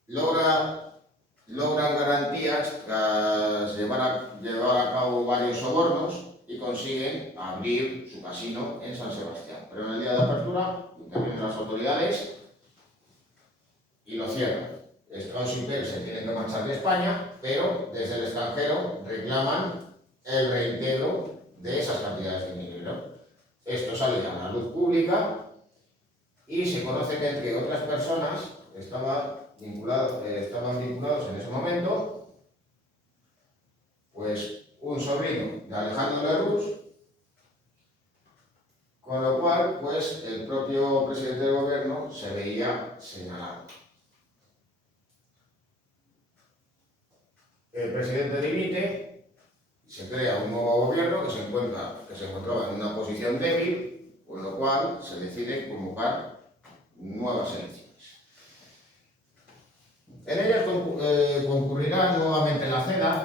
Logran garantías tras llevar a cabo varios sobornos y consiguen abrir su casino en San Sebastián. Pero en el día de apertura intervienen las autoridades y lo cierran. Strauss y Perron se tienen que marchar de España, pero desde el extranjero reclaman el reintegro de esas cantidades de dinero. Esto sale a la luz pública y se conoce que entre otras personas estaban vinculados en ese momento pues un sobrino de Alejandro Lerroux, con lo cual pues el propio presidente del gobierno se veía señalado. El presidente dimite, se crea un nuevo gobierno que se encontraba en una posición débil, con lo cual se decide convocar nuevas elecciones. En ellas concurrirá nuevamente la CEDA,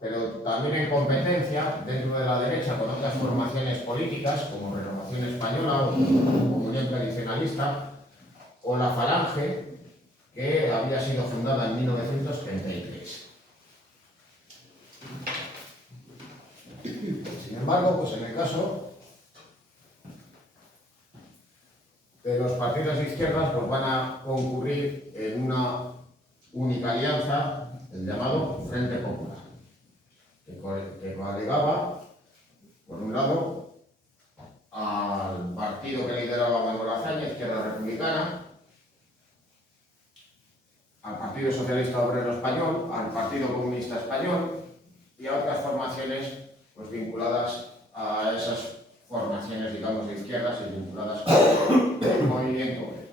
pero también en competencia dentro de la derecha con otras formaciones políticas como Renovación Española o Comunión Tradicionalista o la Falange, que había sido fundada en 1933. Sin embargo, pues en el caso de los partidos de izquierdas, pues van a concurrir en una única alianza, el llamado Frente Popular, que coaligaba, por un lado, al partido que lideraba Manuel Azaña, Izquierda Republicana, al Partido Socialista Obrero Español, al Partido Comunista Español y a otras formaciones pues, vinculadas a esas formaciones, digamos, de izquierdas y vinculadas al movimiento obrero.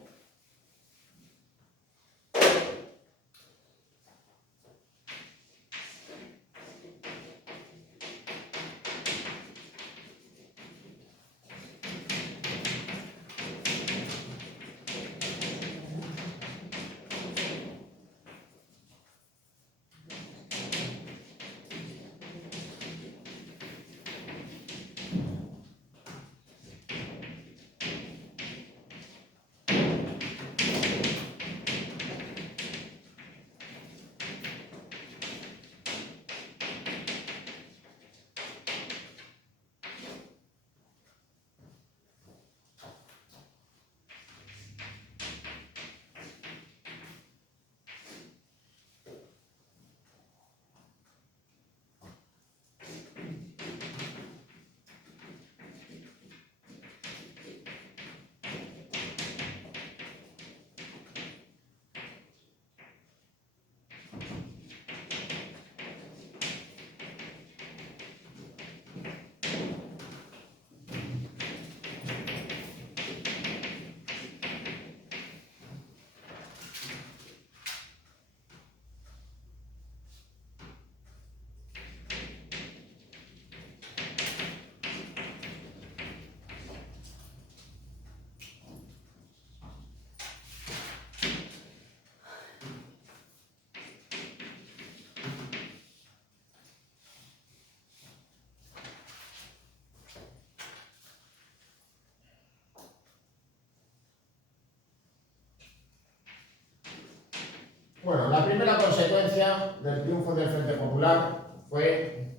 Bueno, la primera consecuencia del triunfo del Frente Popular fue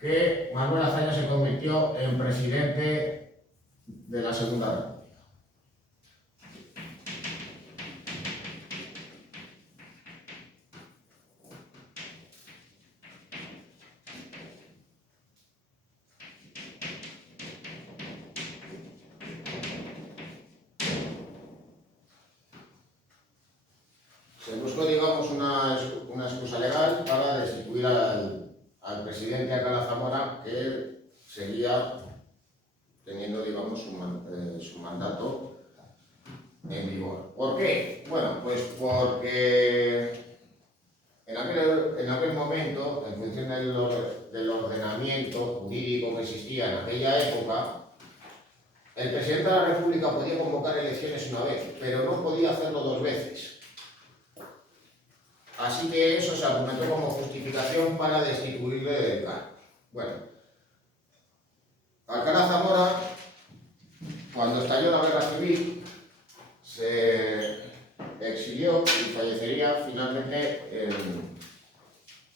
que Manuel Azaña se convirtió en presidente de la Segunda República. Se buscó, digamos, una excusa legal para destituir al presidente Alcalá Zamora, que seguía teniendo, digamos, su mandato en vigor. ¿Por qué? Bueno, pues porque en aquel momento, en función del ordenamiento jurídico que existía en aquella época, el presidente de la República podía convocar elecciones una vez, pero no podía hacerlo dos veces. Así que eso se argumentó como justificación para destituirle del cargo. Bueno, Alcalá Zamora, cuando estalló la guerra civil, se exilió y fallecería finalmente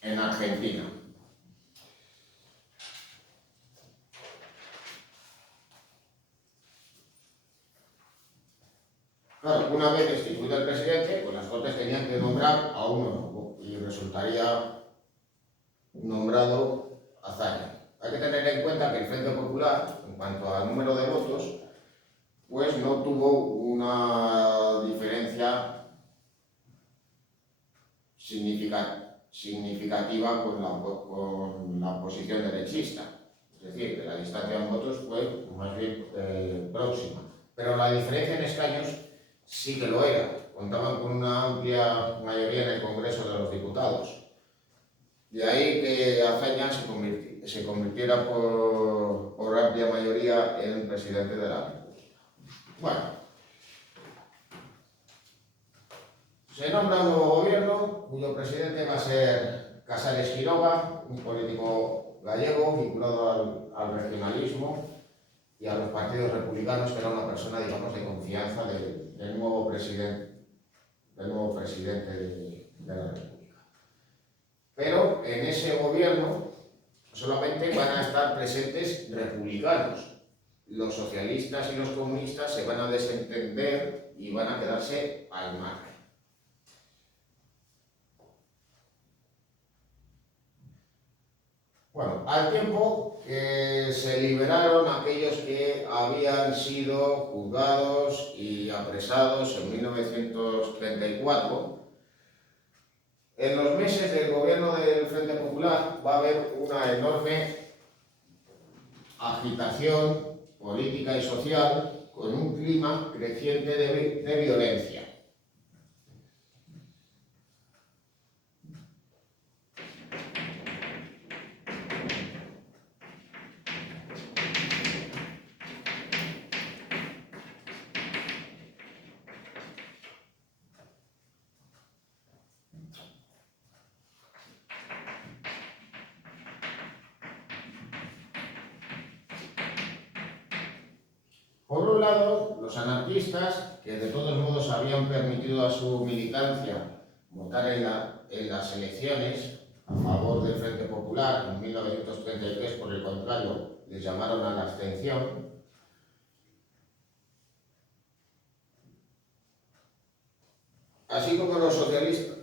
en Argentina. Claro, una vez destituido el presidente, pues las Cortes tenían que nombrar a uno nuevo y resultaría nombrado Azaña. Hay que tener en cuenta que el Frente Popular, en cuanto al número de votos, pues no tuvo una diferencia significativa con la oposición derechista. Es decir, que la distancia en votos fue más bien próxima. Pero la diferencia en escaños sí que lo era. Contaban con una amplia mayoría en el Congreso de los Diputados. De ahí que Azaña se convirtiera por amplia mayoría en presidente de la República. Bueno, se nombra un nuevo gobierno, cuyo presidente va a ser Casares Quiroga, un político gallego vinculado al regionalismo y a los partidos republicanos, que era una persona, digamos, de confianza del nuevo presidente de la República. Pero en ese gobierno solamente van a estar presentes republicanos. Los socialistas y los comunistas se van a desentender y van a quedarse al margen. Bueno, al tiempo que se liberaron aquellos que habían sido juzgados y apresados en 1934, en los meses del gobierno del Frente Popular va a haber una enorme agitación política y social con un clima creciente de violencia. Por un lado, los anarquistas, que de todos modos habían permitido a su militancia votar en las elecciones a favor del Frente Popular en 1933, por el contrario, les llamaron a la abstención. Así como los socialistas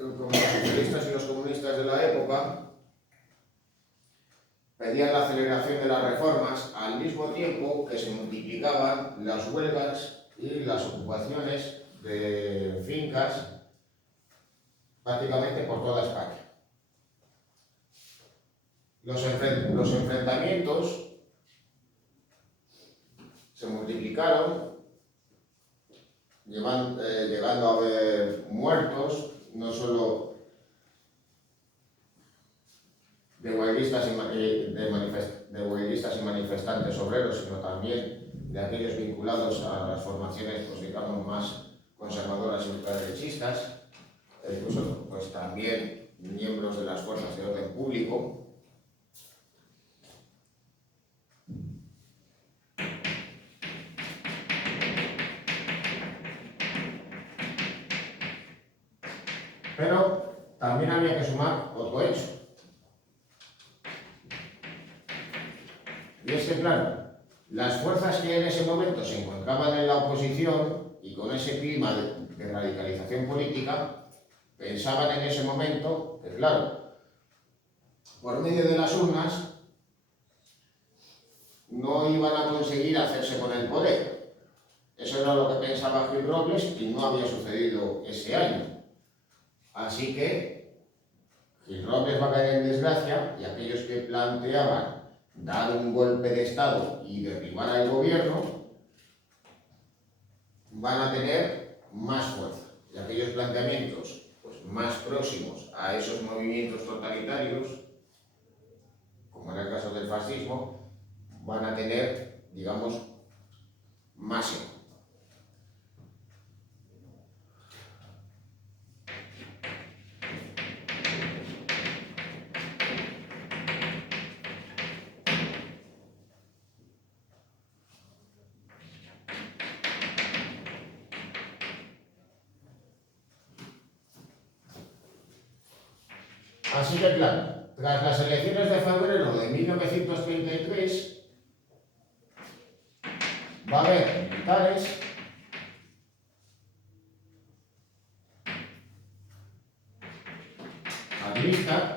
y los comunistas de la época pedían la aceleración de las reformas, al mismo tiempo que se multiplicaban las huelgas y las ocupaciones de fincas prácticamente por toda España. Los enfrentamientos se multiplicaron, llegando a haber muertos, no solo de huelguistas y manifestantes obreros, sino también de aquellos vinculados a las formaciones, pues digamos, más conservadoras y ultraderechistas, incluso pues también miembros de las fuerzas de orden público. Pero también había que sumar otro hecho. Y es que, claro, las fuerzas que en ese momento se encontraban en la oposición y con ese clima de radicalización política, pensaban en ese momento que, claro, por medio de las urnas no iban a conseguir hacerse con el poder. Eso era lo que pensaba Gil Robles y no había sucedido ese año. Así que Gil Robles va a caer en desgracia y aquellos que planteaban dar un golpe de Estado y derribar al gobierno van a tener más fuerza. Y aquellos planteamientos pues, más próximos a esos movimientos totalitarios, como en el caso del fascismo, van a tener, digamos, más eco. Así que, claro, tras las elecciones de febrero de 1933, va a haber militares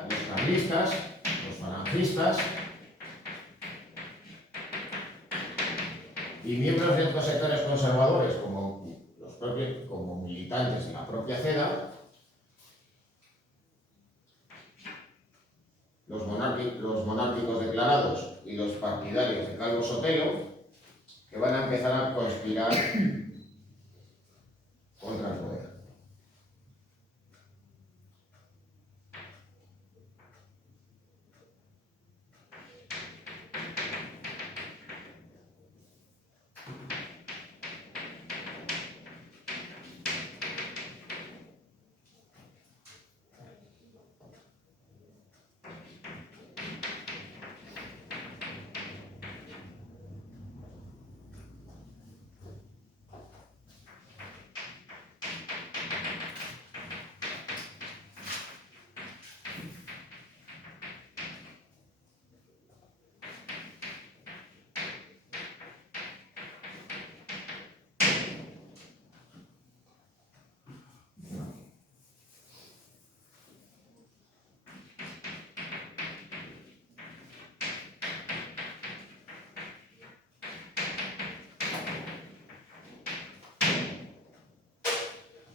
los carlistas, los falangistas y miembros de otros sectores conservadores como militantes de la propia CEDA, los monárquicos declarados y los partidarios de Calvo Sotelo, que van a empezar a conspirar contra el poder.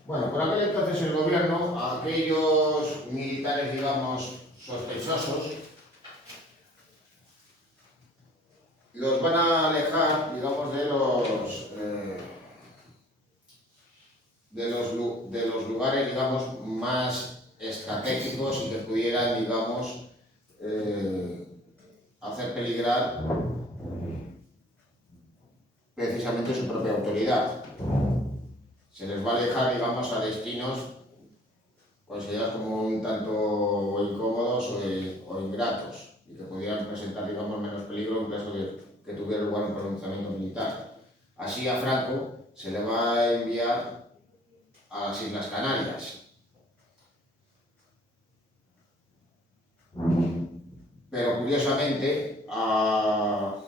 Bueno, por aquel entonces el gobierno, a aquellos militares, digamos, sospechosos, los van a alejar, digamos, de los lugares, digamos, más estratégicos y que pudieran, digamos, hacer peligrar precisamente su propia autoridad. Se les va a alejar, digamos, a destinos considerados como un tanto incómodos o ingratos y que pudieran presentar, digamos, menos peligro en caso de que tuviera lugar un pronunciamiento militar. Así a Franco se le va a enviar a las Islas Canarias. Pero curiosamente al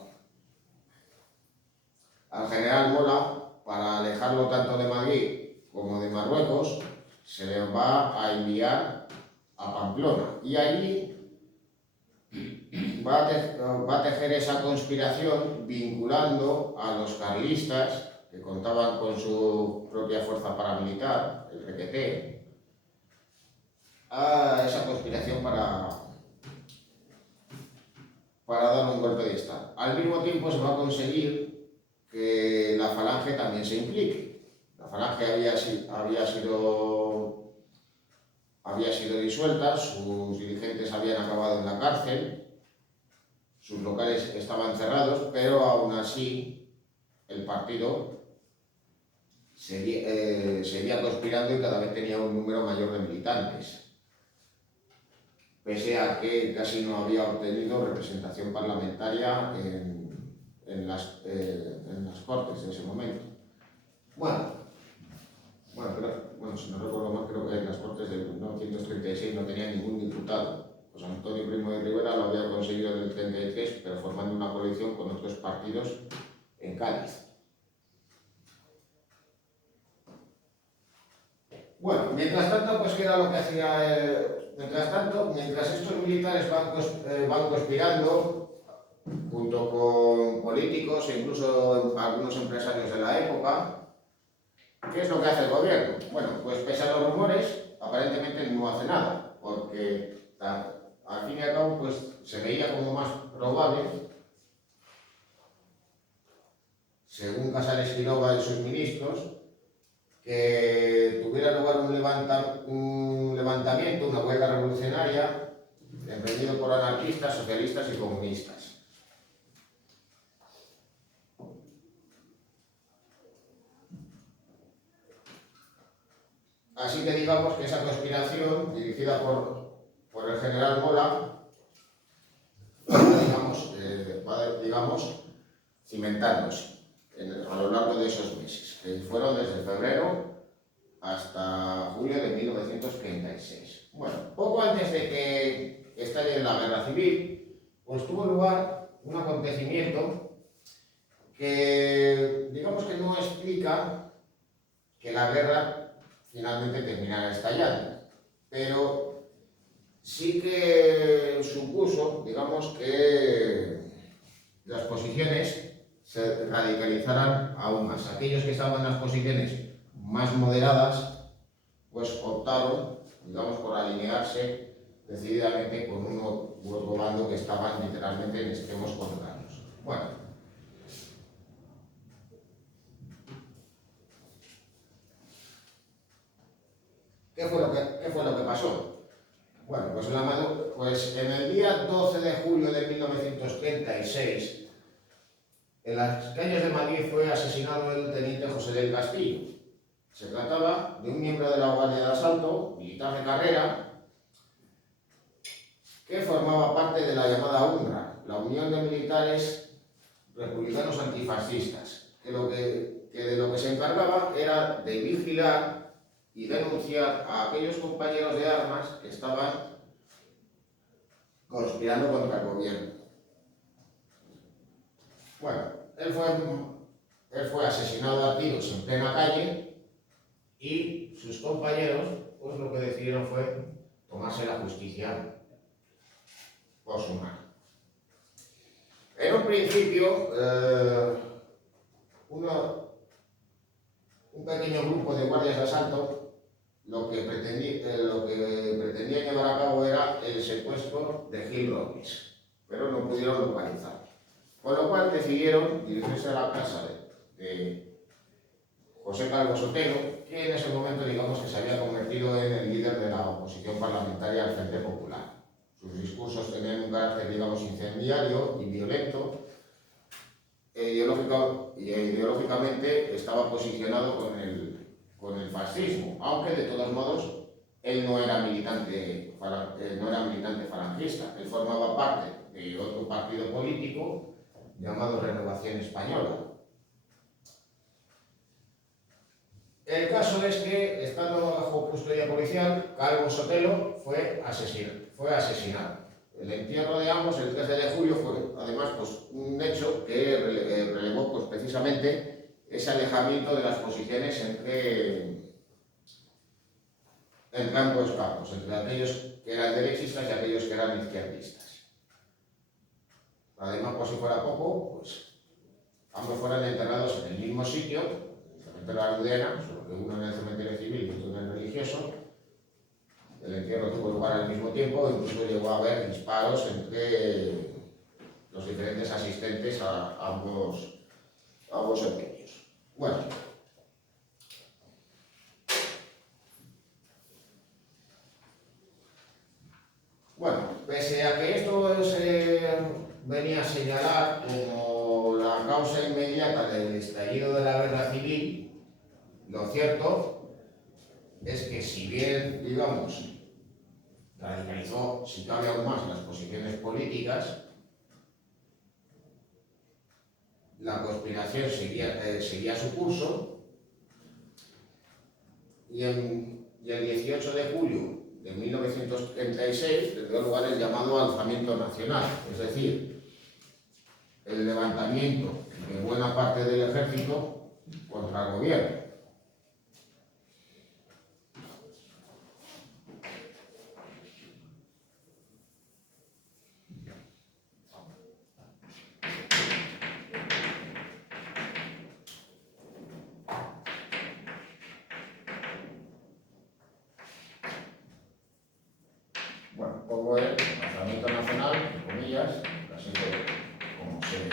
general Mola, para alejarlo tanto de Madrid como de Marruecos, se le va a enviar a Pamplona y allí va a tejer esa conspiración vinculando a los carlistas, que contaban con su propia fuerza paramilitar, el RPT, a esa conspiración para dar un golpe de Estado. Al mismo tiempo se va a conseguir que la Falange también se implique. La Falange había sido disuelta, sus dirigentes habían acabado en la cárcel, sus locales estaban cerrados, pero aún así el partido seguía conspirando y cada vez tenía un número mayor de militantes, pese a que casi no había obtenido representación parlamentaria en las Cortes de ese momento. Bueno, si no recuerdo mal, creo que en las Cortes de 1936 no tenía ningún diputado. José Antonio Primo de Rivera lo había conseguido en el 33, pero formando una coalición con otros partidos en Cádiz. Bueno, mientras tanto, pues ¿qué era lo que hacía? Mientras estos militares van conspirando, junto con políticos e incluso algunos empresarios de la época, ¿qué es lo que hace el gobierno? Bueno, pues pese a los rumores, aparentemente no hace nada, porque al fin y al cabo pues, se veía como más probable, según Casares Quiroga y sus ministros, que tuviera lugar un levantamiento, una huelga revolucionaria, emprendido por anarquistas, socialistas y comunistas. Así que digamos que esa conspiración, dirigida por el general Mola, digamos, cimentándose a lo largo de esos meses, que fueron desde febrero hasta julio de 1936. Bueno, poco antes de que estalle la guerra civil, pues tuvo lugar un acontecimiento que, digamos que no explica que la guerra finalmente terminara estallando, pero sí que supuso, digamos, que las posiciones se radicalizaran aún más. Aquellos que estaban en las posiciones más moderadas, pues optaron, digamos, por alinearse decididamente con uno u otro bando que estaban literalmente en extremos contrarios. Bueno, ¿qué fue lo que pasó? Bueno, pues en el día 12 de julio de 1936, en las calles de Madrid fue asesinado el teniente José del Castillo. Se trataba de un miembro de la Guardia de Asalto, militar de carrera, que formaba parte de la llamada UNRWA, la Unión de Militares Republicanos Antifascistas, que de lo que se encargaba era de vigilar y denunciar a aquellos compañeros de armas que estaban conspirando contra el gobierno. Bueno, él fue asesinado a tiros en plena calle y sus compañeros, pues lo que decidieron fue tomarse la justicia por su mano. En un principio, un pequeño grupo de guardias de asalto lo que pretendía llevar a cabo era el secuestro de Gil Robles, pero no pudieron localizarlo. Con lo cual decidieron decidieron dirigirse a la casa de José Calvo Sotelo, que en ese momento, digamos, que se había convertido en el líder de la oposición parlamentaria al Frente Popular. Sus discursos tenían un carácter, digamos, incendiario y violento, ideológicamente estaba posicionado con el fascismo, aunque de todos modos él no era militante falangista, él formaba parte de otro partido político llamado Renovación Española. El caso es que, estando bajo custodia policial, Calvo Sotelo fue asesinado. El entierro de ambos, el 13 de julio, fue además pues, un hecho que relevó pues, precisamente ese alejamiento de las posiciones entre ambos campos, entre aquellos que eran derechistas y aquellos que eran izquierdistas. Además, por si fuera poco, pues ambos fueron enterrados en el mismo sitio, en el cementerio de la Almudena, solo que uno en el cementerio civil y otro en el religioso. El entierro tuvo lugar al mismo tiempo, incluso llegó a haber disparos entre los diferentes asistentes a ambos sepelios. Bueno, pese a que esto se venía a señalar como la causa inmediata del estallido de la guerra civil, lo cierto es que si bien, digamos, radicalizó, si cabe aún más, las posiciones políticas, la conspiración seguía su curso y el 18 de julio de 1936 dio lugar el llamado alzamiento nacional, es decir, el levantamiento de buena parte del ejército contra el gobierno. Bueno, pongo el alzamiento nacional, entre comillas, así que como se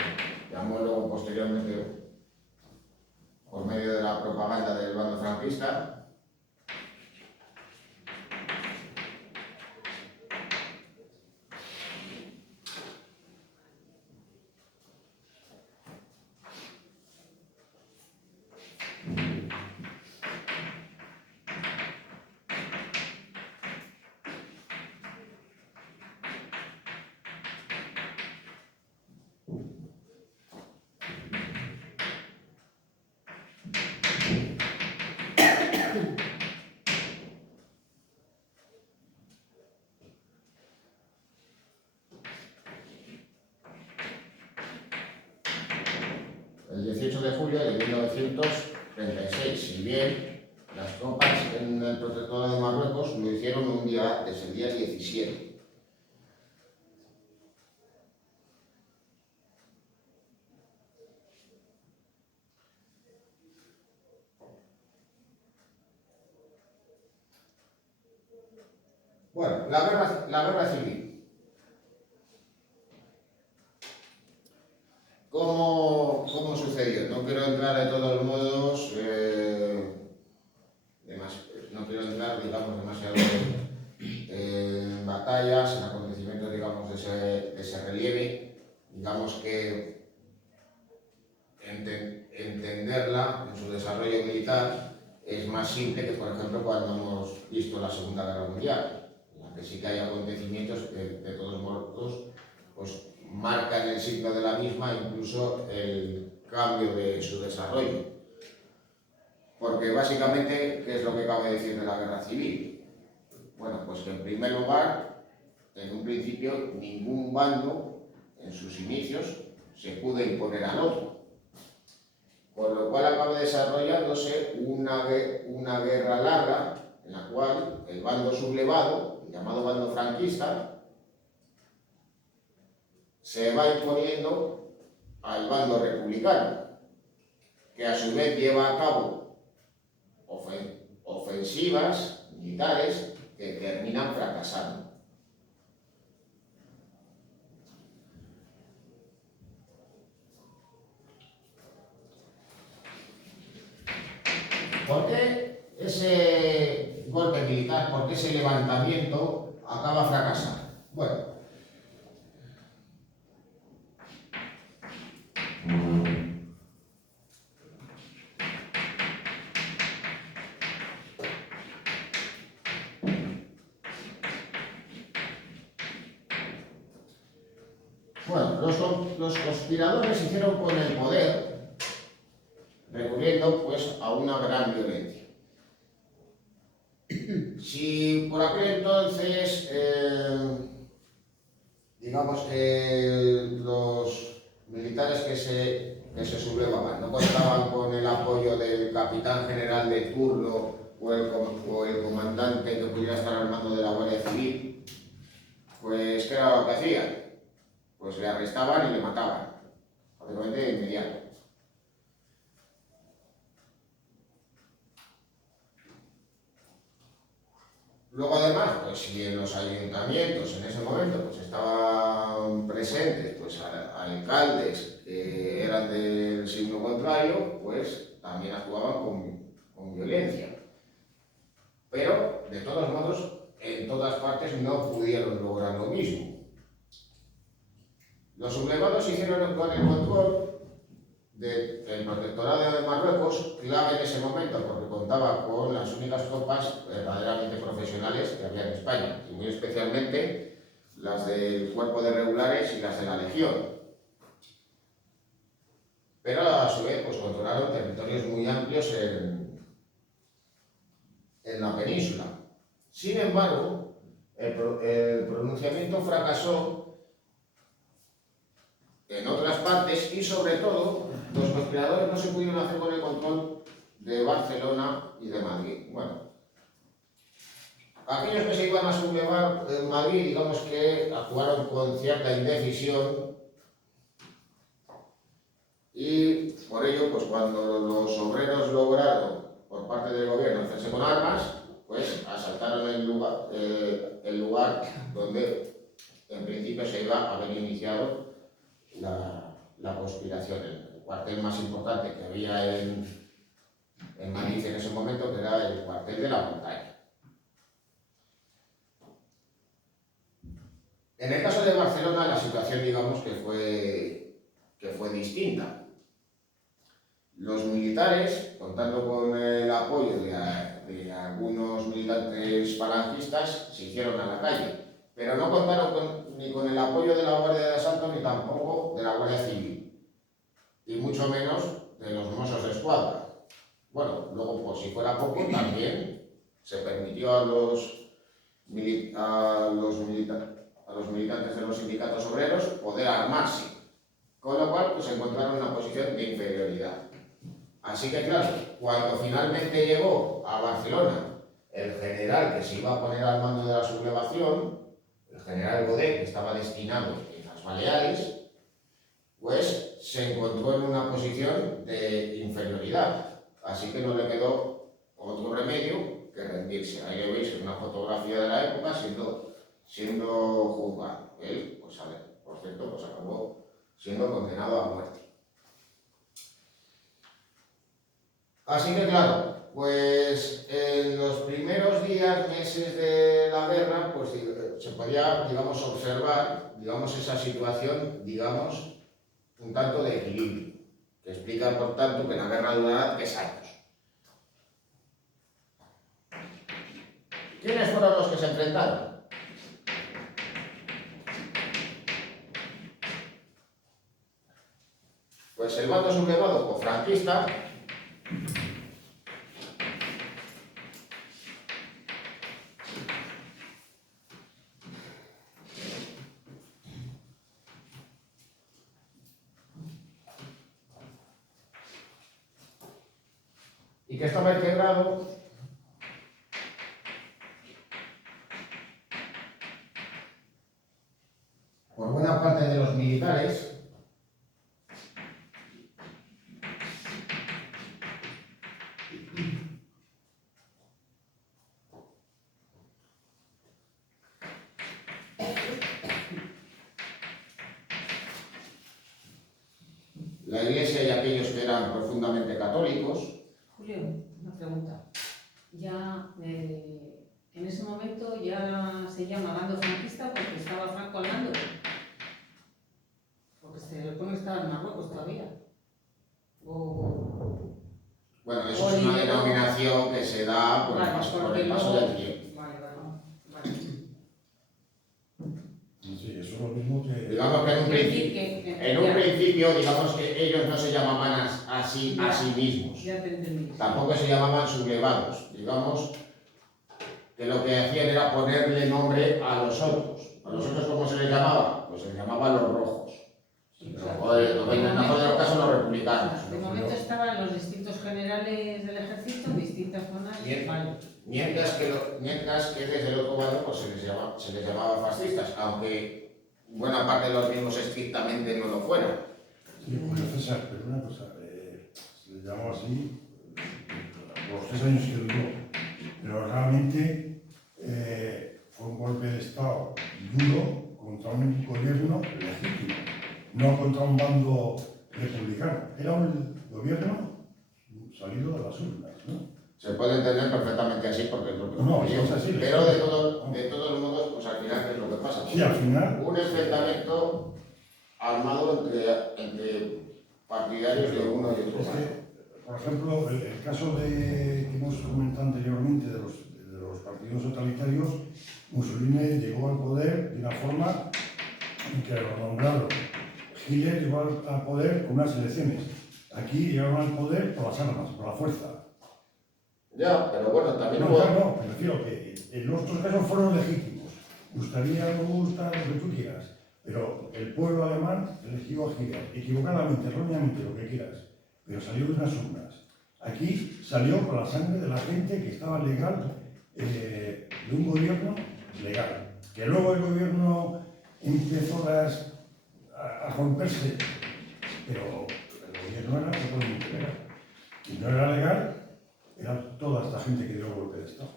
llamó luego posteriormente por medio de la propaganda del bando franquista. El 18 de julio de 1936, si bien las tropas en el protectorado de Marruecos lo hicieron un día antes, el día 17. Bueno, la guerra civil. ¿Cómo sucedió? No quiero entrar de todos modos, no quiero entrar, digamos, demasiado en batallas, en acontecimientos, digamos, de ese relieve. Digamos que entenderla en su desarrollo militar es más simple que, por ejemplo, cuando hemos visto la Segunda Guerra Mundial, en la que sí que hay acontecimientos que, de todos modos, pues marcan el signo de la misma, incluso el cambio de su desarrollo. Porque básicamente, ¿qué es lo que cabe decir de la guerra civil? Bueno, pues que en primer lugar, en un principio, ningún bando en sus inicios se pudo imponer al otro. Por lo cual acaba desarrollándose una guerra larga en la cual el bando sublevado, el llamado bando franquista, se va imponiendo al bando republicano, que a su vez lleva a cabo ofensivas militares que terminan fracasando. ¿Por qué ese golpe militar, por qué ese levantamiento acaba fracasando? Bueno, los conspiradores hicieron con el poder recurriendo pues a una gran violencia. Si por aquel entonces digamos que los militares que se sublevaban no contaban con el apoyo del capitán general de turno o el comandante que pudiera estar al mando de la Guardia Civil, pues ¿qué era lo que hacían? Pues le arrestaban y le mataban, prácticamente de inmediato. Luego además, pues si en los ayuntamientos en ese momento pues estaban presentes pues alcaldes que eran del signo contrario, pues también actuaban con violencia. Pero, de todos modos, en todas partes no pudieron lograr lo mismo. Los sublevados hicieron con el control del protectorado de Marruecos, clave en ese momento porque contaba con las únicas tropas verdaderamente profesionales que había en España, y muy especialmente las del Cuerpo de Regulares y las de la Legión. Pero a su vez pues, controlaron territorios muy amplios en la península. Sin embargo, el pronunciamiento fracasó en otras partes y sobre todo los conspiradores no se pudieron hacer con el control de Barcelona y de Madrid. Bueno, aquellos que se iban a sublevar en Madrid, digamos que actuaron con cierta indecisión y por ello, pues cuando los obreros lograron, por parte del gobierno, hacerse con armas, pues asaltaron el lugar donde en principio se iba a haber iniciado la conspiración, el cuartel más importante que había en Madrid en ese momento, que era el cuartel de la Montaña. En el caso de Barcelona la situación digamos que fue distinta. Los militares, contando con el apoyo de algunos militantes falangistas, se hicieron a la calle, pero no contaron ni con el apoyo de la Guardia de Asalto ni tampoco de la Guardia Civil, y mucho menos de los Mossos de Escuadra. Bueno, luego, por si fuera poco, también se permitió a los militantes de los sindicatos obreros poder armarse, con lo cual pues, se encontraron en una posición de inferioridad. Así que claro, cuando finalmente llegó a Barcelona el general que se iba a poner al mando de la sublevación, el general Godet, que estaba destinado en las Baleares, pues se encontró en una posición de inferioridad. Así que no le quedó otro remedio que rendirse. Ahí le veis una fotografía de la época siendo juzgado. Él, pues a ver, por cierto, pues acabó siendo condenado a muerte. Así que claro, pues en los primeros días, meses de la guerra, pues se podía, digamos, observar, digamos, esa situación, digamos, un tanto de equilibrio, que explica, por tanto, que la guerra durará 3 años. ¿Quiénes fueron los que se enfrentaron? Pues el bando sublevado o franquista, y que estaba integrado por buena parte de los militares la Iglesia y aquellos que eran profundamente católicos. Julio, no pregunta. Ya en ese momento ya se llama bando franquista porque estaba Franco al mando. Porque se supone que estaba en Marruecos todavía. Bueno, eso es una denominación que se da por el paso del tiempo. Vale. Sí, eso es lo mismo que... Digamos que en un principio, digamos que ellos no se llamaban así a sí mismos. Ya te entendí. Tampoco se llamaban sublevados. Digamos que lo que hacían era ponerle nombre a los otros. ¿A los otros cómo se les llamaba? Pues se les llamaba los rojos. O en el mejor de los casos los republicanos. De momento estaban los distintos generales del ejército en distintas zonas. Mientras que desde el otro lado pues se les llamaba fascistas, aunque buena parte de los mismos estrictamente no lo fueran. Sí, Julio César, pero una cosa, se le llamó así los 3 años que duró, pero realmente fue un golpe de Estado duro contra un gobierno legítimo, no contra un bando republicano. Era un gobierno salido de las urnas, ¿no? Se puede entender perfectamente así porque es lo que No, ocurrió. es así. Pero de todos modos, pues al final, ¿qué es lo que pasa? Sí, al final... Un enfrentamiento armado entre partidarios de uno y otro. Es que, por ejemplo, el caso que hemos comentado anteriormente de los partidos totalitarios, Mussolini llegó al poder de una forma en que lo nombraron. Hitler llegó al poder con unas elecciones. Aquí llegaron al poder por las armas, por la fuerza. Ya, pero bueno, también No, me refiero que en los otros casos fueron legítimos. Gustaría, no gusta, lo que tú quieras. Pero el pueblo alemán eligió a Hitler, equivocadamente, erróneamente, lo que quieras. Pero salió de unas urnas. Aquí salió con la sangre de la gente que estaba legal, de un gobierno legal. Que luego el gobierno empezó a romperse, pero el gobierno era totalmente legal. Y no era legal, era toda esta gente que dio el golpe de Estado.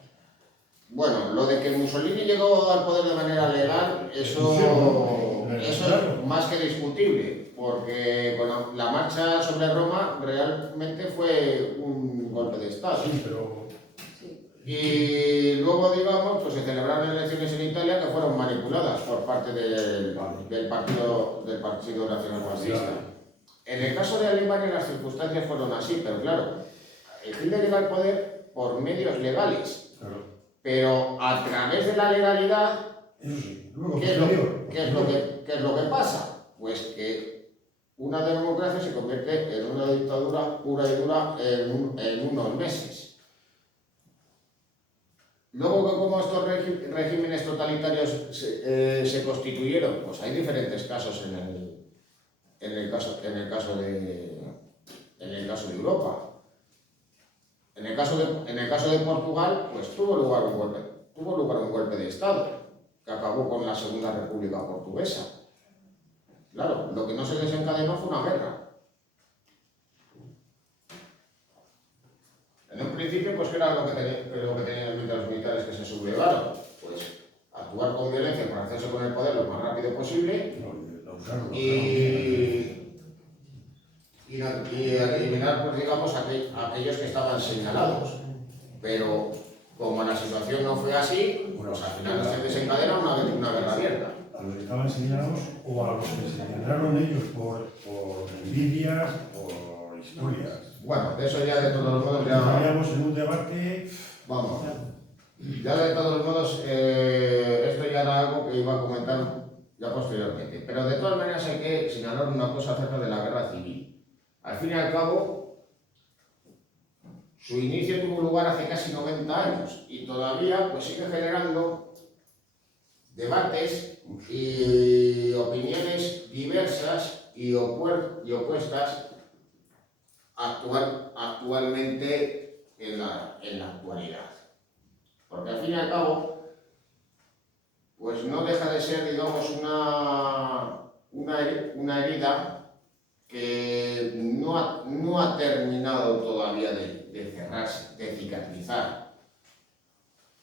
Bueno, lo de que Mussolini llegó al poder de manera legal, eso es más que discutible, porque con la marcha sobre Roma realmente fue un golpe de Estado. Sí, pero... Y luego, digamos, pues se celebraron elecciones en Italia que fueron manipuladas por parte del Partido Nacional Fascista. En el caso de Alemania las circunstancias fueron así, pero claro, el fin de llegar al poder por medios legales, pero a través de la legalidad, ¿qué es lo que pasa? Pues que una democracia se convierte en una dictadura pura y dura en unos meses. Luego, ¿cómo estos regímenes totalitarios se constituyeron? Pues hay diferentes casos en el caso de Europa. En el caso de Portugal, pues tuvo lugar un golpe de Estado que acabó con la Segunda República Portuguesa. Claro, lo que no se desencadenó fue una guerra. En un principio, pues, ¿qué era lo que tenían en mente los militares que se sublevaron? Pues actuar con violencia para hacerse con el poder lo más rápido posible y eliminar, pues, digamos, aquellos que estaban señalados. Pero como la situación no fue así, pues al final se desencadena una guerra abierta. A los que estaban señalados o a los que se señalaron ellos por envidias, por historias. Bueno, de eso ya de todos modos ya... Estaríamos en un debate... Vamos. Ya de todos modos, esto ya era algo que iba a comentar ya posteriormente. Pero de todas maneras hay que señalar una cosa acerca de la guerra civil. Al fin y al cabo, su inicio tuvo lugar hace casi 90 años y todavía pues sigue generando debates y opiniones diversas y opuestas actualmente en la actualidad. Porque al fin y al cabo, pues no deja de ser, digamos, una herida que no ha terminado todavía de cerrarse, de cicatrizar.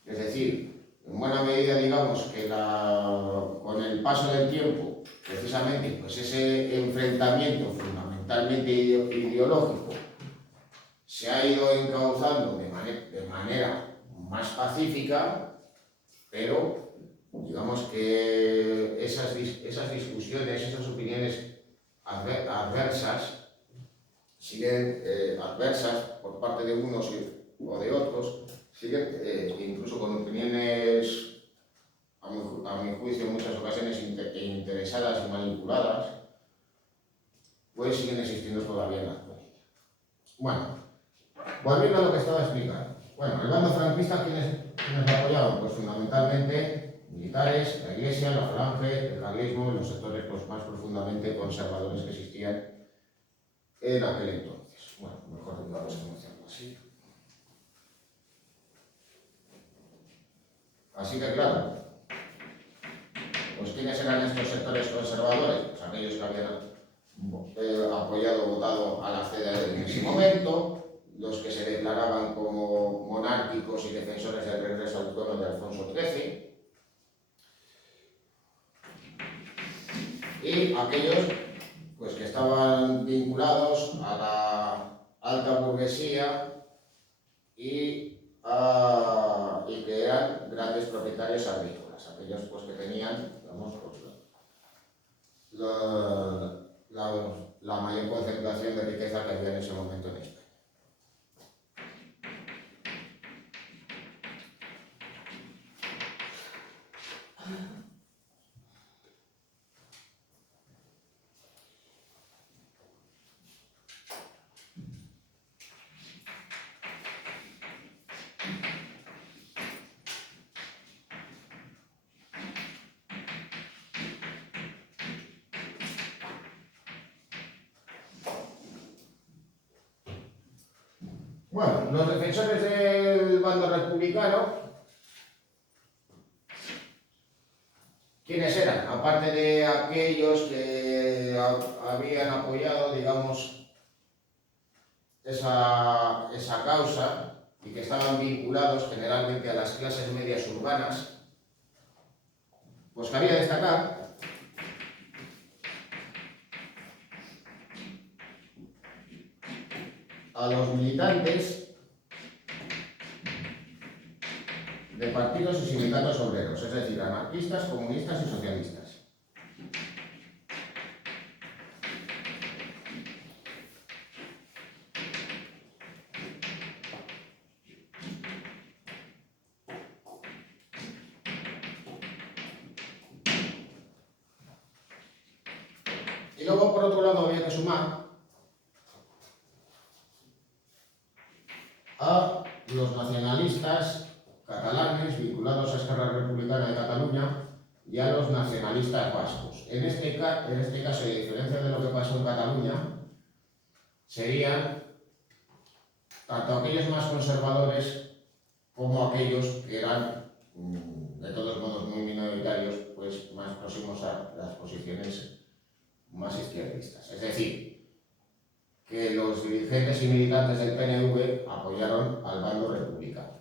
Es decir, en buena medida, digamos, que con el paso del tiempo, precisamente, pues ese enfrentamiento fundamentalmente ideológico se ha ido encauzando de manera más pacífica, pero digamos que esas discusiones, esas opiniones adversas, siguen adversas por parte de unos o de otros, siguen incluso con opiniones, a mi juicio, en muchas ocasiones interesadas y manipuladas, pues siguen existiendo todavía en la actualidad. Bueno, volviendo a lo que estaba explicando. Bueno, el bando franquista, ¿quiénes lo apoyaban? Pues fundamentalmente militares, la Iglesia, la Falange, el carlismo y los sectores pues, más profundamente conservadores que existían en aquel entonces. Bueno, mejor digamos conocerlo así. Así que claro, pues ¿quiénes eran estos sectores conservadores? Pues aquellos que habían apoyado o votado a la CDR en ese momento, los que se declaraban como monárquicos y defensores del regreso al trono de Alfonso XIII, y aquellos pues, que estaban vinculados a la alta burguesía y que eran grandes propietarios agrícolas, aquellos pues, que tenían, digamos, pues, la mayor concentración de riqueza que había en ese momento en España. Bueno, los defensores del bando republicano, ¿quiénes eran? Aparte de aquellos que habían apoyado, digamos, esa causa y que estaban vinculados generalmente a las clases medias urbanas, pues cabía destacar a los militantes de partidos y sindicatos obreros, es decir, anarquistas, comunistas y socialistas. Y luego, por otro lado, había que sumar a los nacionalistas catalanes vinculados a Esquerra Republicana de Cataluña y a los nacionalistas vascos. En este caso, a diferencia de lo que pasó en Cataluña, serían tanto aquellos más conservadores como aquellos que eran, de todos modos, muy minoritarios, pues más próximos a las posiciones más izquierdistas. Es decir, que los dirigentes y militantes del PNV apoyaron al bando republicano.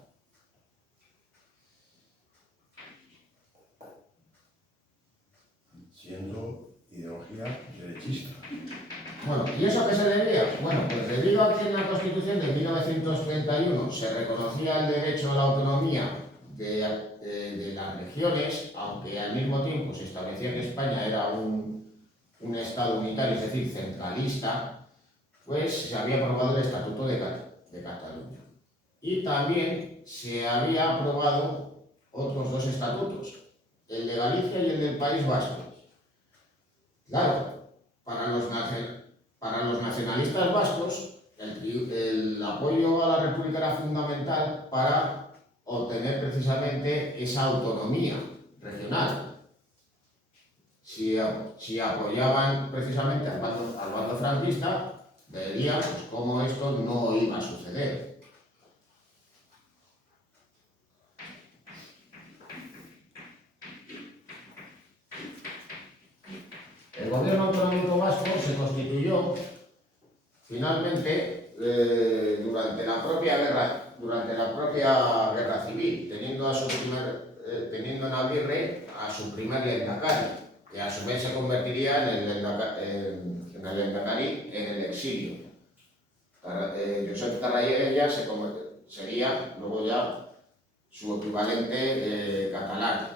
Siendo ideología derechista. Bueno, ¿y eso a qué se debía? Bueno, pues debido a que en la Constitución de 1931 se reconocía el derecho a la autonomía de las regiones, aunque al mismo tiempo se establecía que España era un Estado unitario, es decir, centralista, pues se había aprobado el Estatuto de Cataluña. Y también se había aprobado otros dos estatutos, el de Galicia y el del País Vasco. Claro, para los nacionalistas vascos, el apoyo a la República era fundamental para obtener precisamente esa autonomía regional. Si apoyaban precisamente al bando franquista, vería pues, cómo esto no iba a suceder. El gobierno autonómico vasco se constituyó finalmente durante la propia guerra civil, teniendo en Aguirre a su primer lehendakari, que a su vez se convertiría en el lehendakari en el exilio. Josep Tarradellas sería luego ya su equivalente catalán.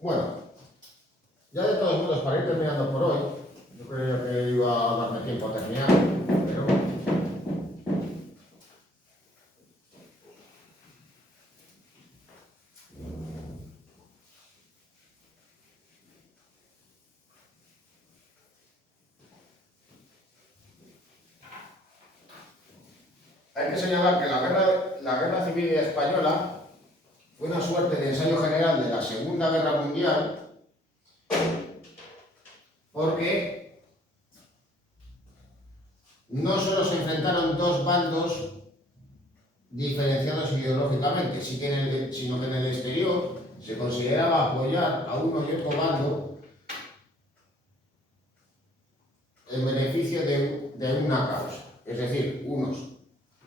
Bueno, ya de todos modos, para ir terminando por hoy, yo creo que iba a darme tiempo a terminar, pero hay que señalar que la guerra civil española fue una suerte de ensayo general de la Segunda Guerra Mundial, porque no solo se enfrentaron dos bandos diferenciados ideológicamente, sino que en el exterior se consideraba apoyar a uno y otro bando en beneficio de una causa. Es decir, unos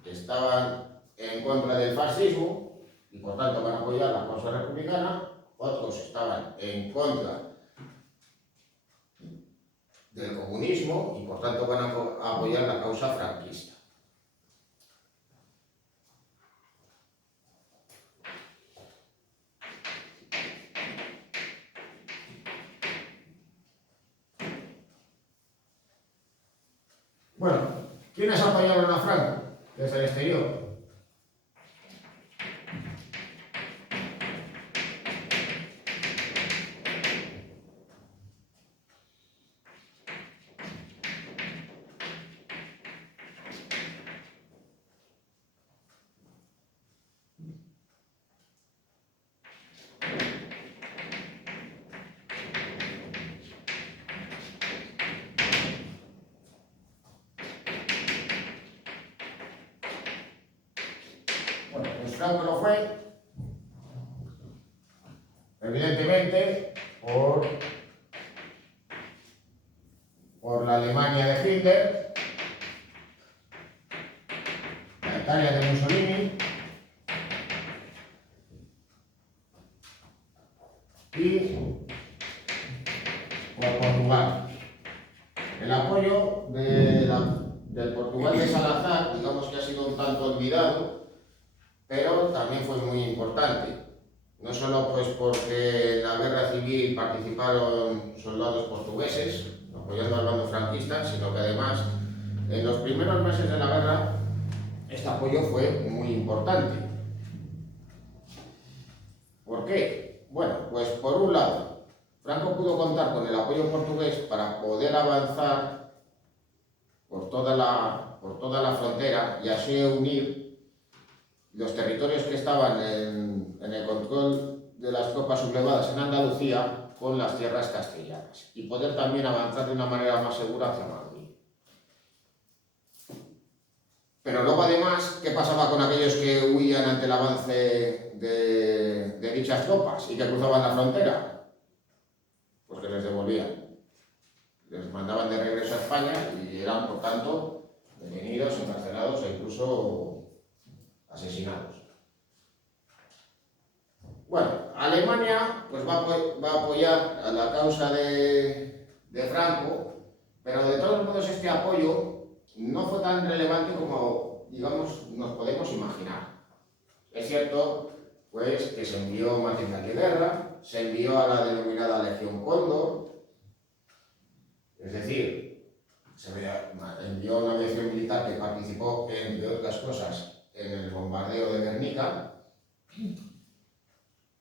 que estaban en contra del fascismo y por tanto van a apoyar la causa republicana, otros estaban en contra del comunismo y por tanto van a apoyar la causa franquista. Bueno, ¿quiénes apoyaron a Franco desde el exterior? Bueno, pues Franco lo fue, evidentemente, por la Alemania de Hitler, la Italia de Mussolini y por Portugal. El apoyo del Portugal de Salazar, digamos que ha sido un tanto olvidado, pero también fue muy importante. No solo pues porque en la guerra civil participaron soldados portugueses apoyando al bando franquista, sino que además en los primeros meses de la guerra este apoyo fue muy importante. ¿Por qué? Bueno, pues por un lado, Franco pudo contar con el apoyo portugués para poder avanzar por toda la frontera y así unir los territorios que estaban en el control de las tropas sublevadas en Andalucía con las tierras castellanas y poder también avanzar de una manera más segura hacia Madrid. Pero luego además, ¿qué pasaba con aquellos que huían ante el avance de dichas tropas y que cruzaban la frontera? Pues que les devolvían. Les mandaban de regreso a España y eran, por tanto, detenidos, encarcelados e incluso asesinados. Bueno, Alemania pues va a apoyar a la causa de Franco, pero de todos modos este apoyo no fue tan relevante como, digamos, nos podemos imaginar. Es cierto, pues, que se envió material de guerra, se envió a la denominada Legión Cóndor, es decir, se envió una aviación militar que participó, entre otras cosas, en el bombardeo de Guernica,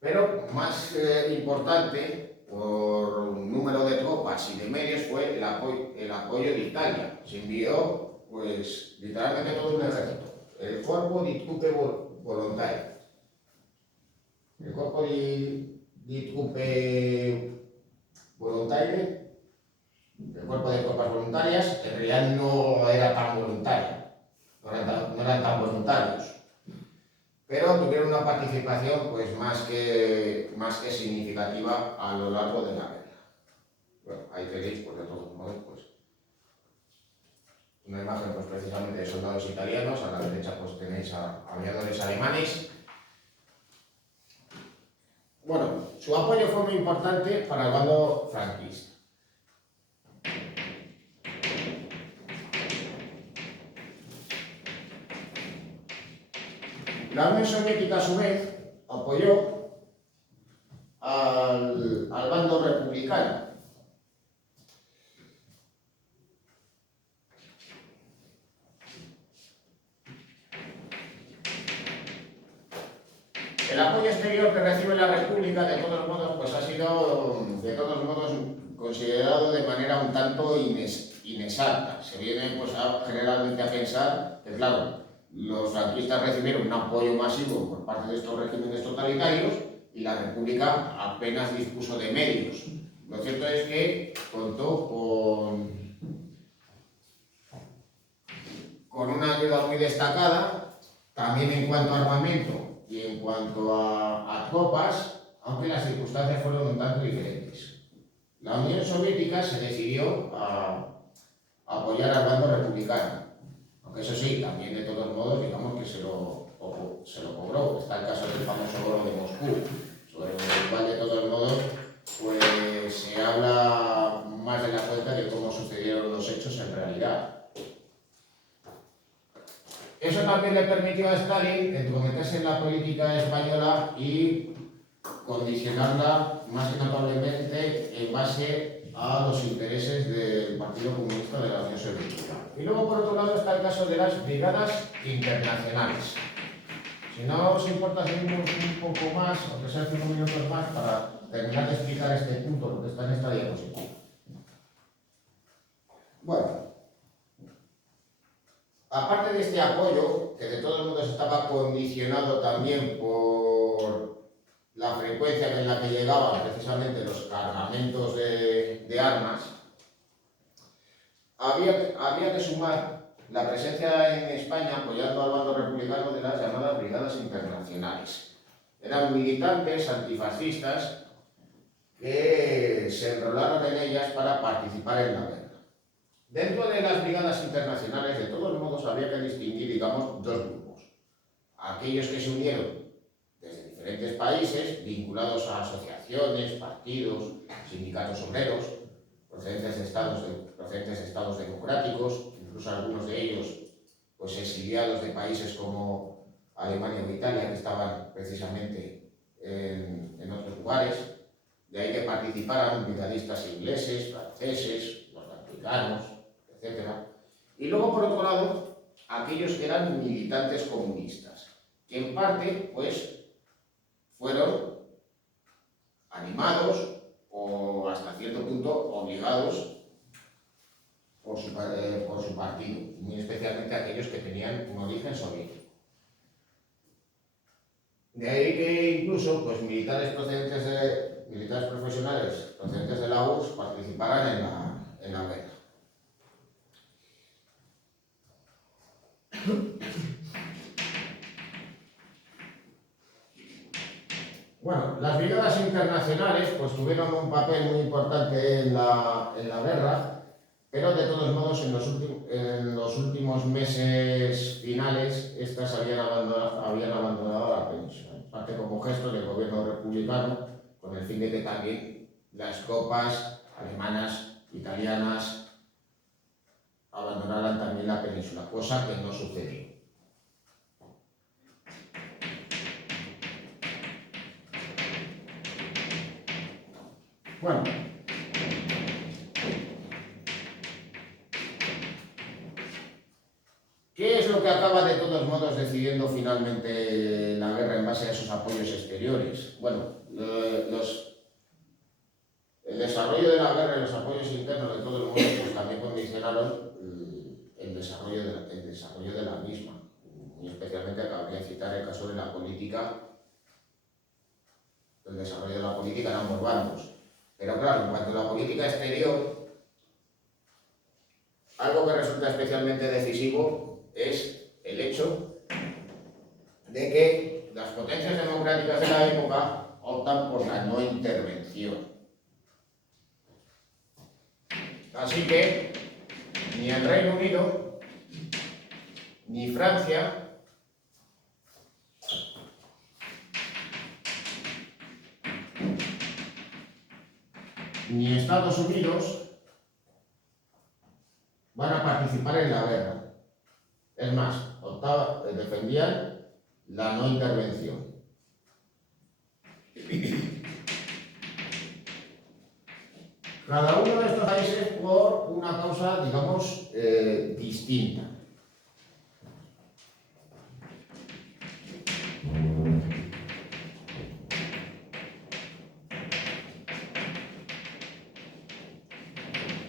pero más importante por número de tropas y de medios fue el apoyo de Italia. Se envió, pues, literalmente todo un ejército, el Corpo di Truppe Volontarie. El Corpo di Truppe Volontarie, el cuerpo de tropas voluntarias, en realidad no era tan voluntario, no eran tan voluntarios, pero tuvieron una participación pues más que significativa a lo largo de la guerra. Bueno, ahí tenéis, pues de todos modos, pues una imagen pues precisamente de soldados italianos, a la derecha pues tenéis a aviadores alemanes. Bueno, su apoyo fue muy importante para el bando franquista. La Unión Soviética, a su vez, apoyó al bando republicano. El apoyo exterior que recibe la República, de todos modos, pues ha sido, de todos modos, considerado de manera un tanto inexacta. Se viene pues, generalmente a pensar que, claro, los franquistas recibieron un apoyo masivo por parte de estos regímenes totalitarios y la República apenas dispuso de medios. Lo cierto es que contó con una ayuda muy destacada, también en cuanto a armamento y en cuanto a tropas, aunque las circunstancias fueron un tanto diferentes. La Unión Soviética se decidió a apoyar al bando republicano, aunque eso sí, también de todos modos, digamos que se lo cobró. Está el caso del famoso oro de Moscú, sobre el cual de todos modos pues, se habla más de la cuenta de cómo sucedieron los hechos en realidad. Eso también le permitió a Stalin entrometerse en la política española y condicionarla más que notablemente en base a los intereses del Partido Comunista de la Unión Soviética. Y luego, por otro lado, está el caso de las brigadas internacionales. Si no os importa, seguimos un poco más, aunque sea 5 minutos más, para terminar de explicar este punto, lo que está en esta diapositiva. Bueno. Aparte de este apoyo, que de todos modos estaba condicionado también por la frecuencia en la que llegaban precisamente los cargamentos de armas, había que sumar la presencia en España apoyando al bando republicano de las llamadas brigadas internacionales. Eran militantes antifascistas que se enrolaron en ellas para participar en la guerra. Dentro de las brigadas internacionales, de todos modos, había que distinguir, digamos, dos grupos. Aquellos que se unieron desde diferentes países, vinculados a asociaciones, partidos, sindicatos obreros, procedentes de estados democráticos, incluso algunos de ellos pues, exiliados de países como Alemania o Italia, que estaban precisamente en otros lugares. De ahí que participaran brigadistas ingleses, franceses, norteamericanos, etc. Y luego, por otro lado, aquellos que eran militantes comunistas, que en parte, pues, fueron animados o hasta cierto punto obligados por su partido, muy especialmente aquellos que tenían un origen soviético. De ahí que incluso, pues, militares profesionales procedentes de la URSS participaran en la guerra. Bueno, las brigadas internacionales pues, tuvieron un papel muy importante en la guerra, pero de todos modos en los últimos meses finales estas habían abandonado la península, en parte como gesto del gobierno republicano, con el fin de que también las tropas alemanas, italianas, abandonaran también la península, cosa que no sucedió. Bueno, ¿qué es lo que acaba de todos modos decidiendo finalmente la guerra en base a esos apoyos exteriores? Bueno, el desarrollo de la guerra y los apoyos internos de todos modos pues, también condicionaron el desarrollo de la misma. Y especialmente cabría citar el caso de la política, el desarrollo de la política en ambos bandos. Pero claro, en cuanto a la política exterior, algo que resulta especialmente decisivo es el hecho de que las potencias democráticas de la época optan por la no intervención. Así que ni el Reino Unido ni Francia, ni Estados Unidos van a participar en la guerra. Es más, defendían la no intervención. Cada uno de estos países por una causa, digamos, distinta.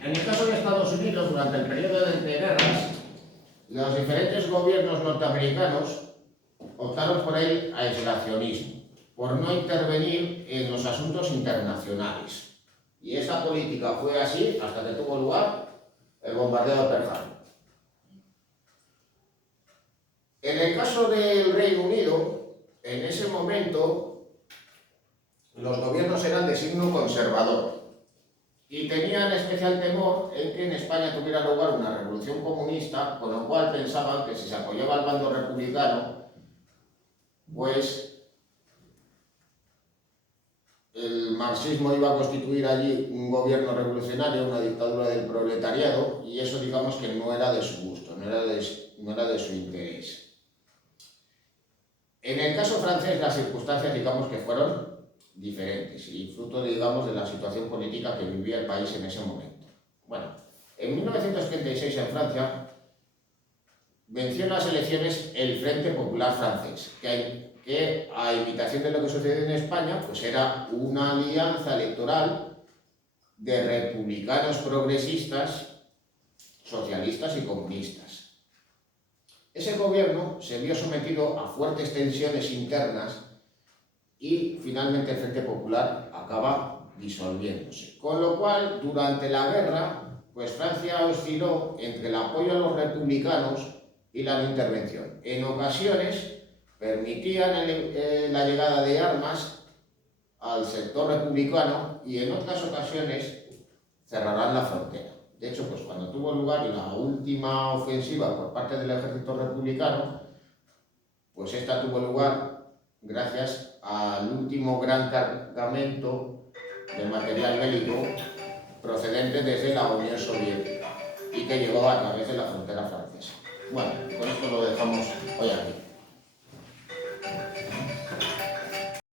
En el caso de Estados Unidos, durante el periodo de entreguerras, los diferentes gobiernos norteamericanos optaron por el aislacionismo, por no intervenir en los asuntos internacionales. Y esa política fue así hasta que tuvo lugar el bombardeo de Pearl Harbor. En el caso del Reino Unido, en ese momento, los gobiernos eran de signo conservador y tenían especial temor en que en España tuviera lugar una revolución comunista, con lo cual pensaban que si se apoyaba al bando republicano, pues el marxismo iba a constituir allí un gobierno revolucionario, una dictadura del proletariado, y eso digamos que no era de su gusto, no era de su interés. En el caso francés las circunstancias digamos que fueron diferentes y fruto digamos de la situación política que vivía el país en ese momento. Bueno, en 1936 en Francia venció en las elecciones el Frente Popular francés, que a imitación de lo que sucedió en España, pues era una alianza electoral de republicanos progresistas, socialistas y comunistas. Ese gobierno se vio sometido a fuertes tensiones internas y finalmente el Frente Popular acaba disolviéndose. Con lo cual, durante la guerra, pues Francia osciló entre el apoyo a los republicanos y la no intervención. En ocasiones permitían la llegada de armas al sector republicano y en otras ocasiones cerrarán la frontera. De hecho, pues cuando tuvo lugar la última ofensiva por parte del ejército republicano, pues esta tuvo lugar gracias al último gran cargamento de material bélico procedente desde la Unión Soviética y que llegó a través de la frontera francesa. Bueno, con esto lo dejamos hoy aquí.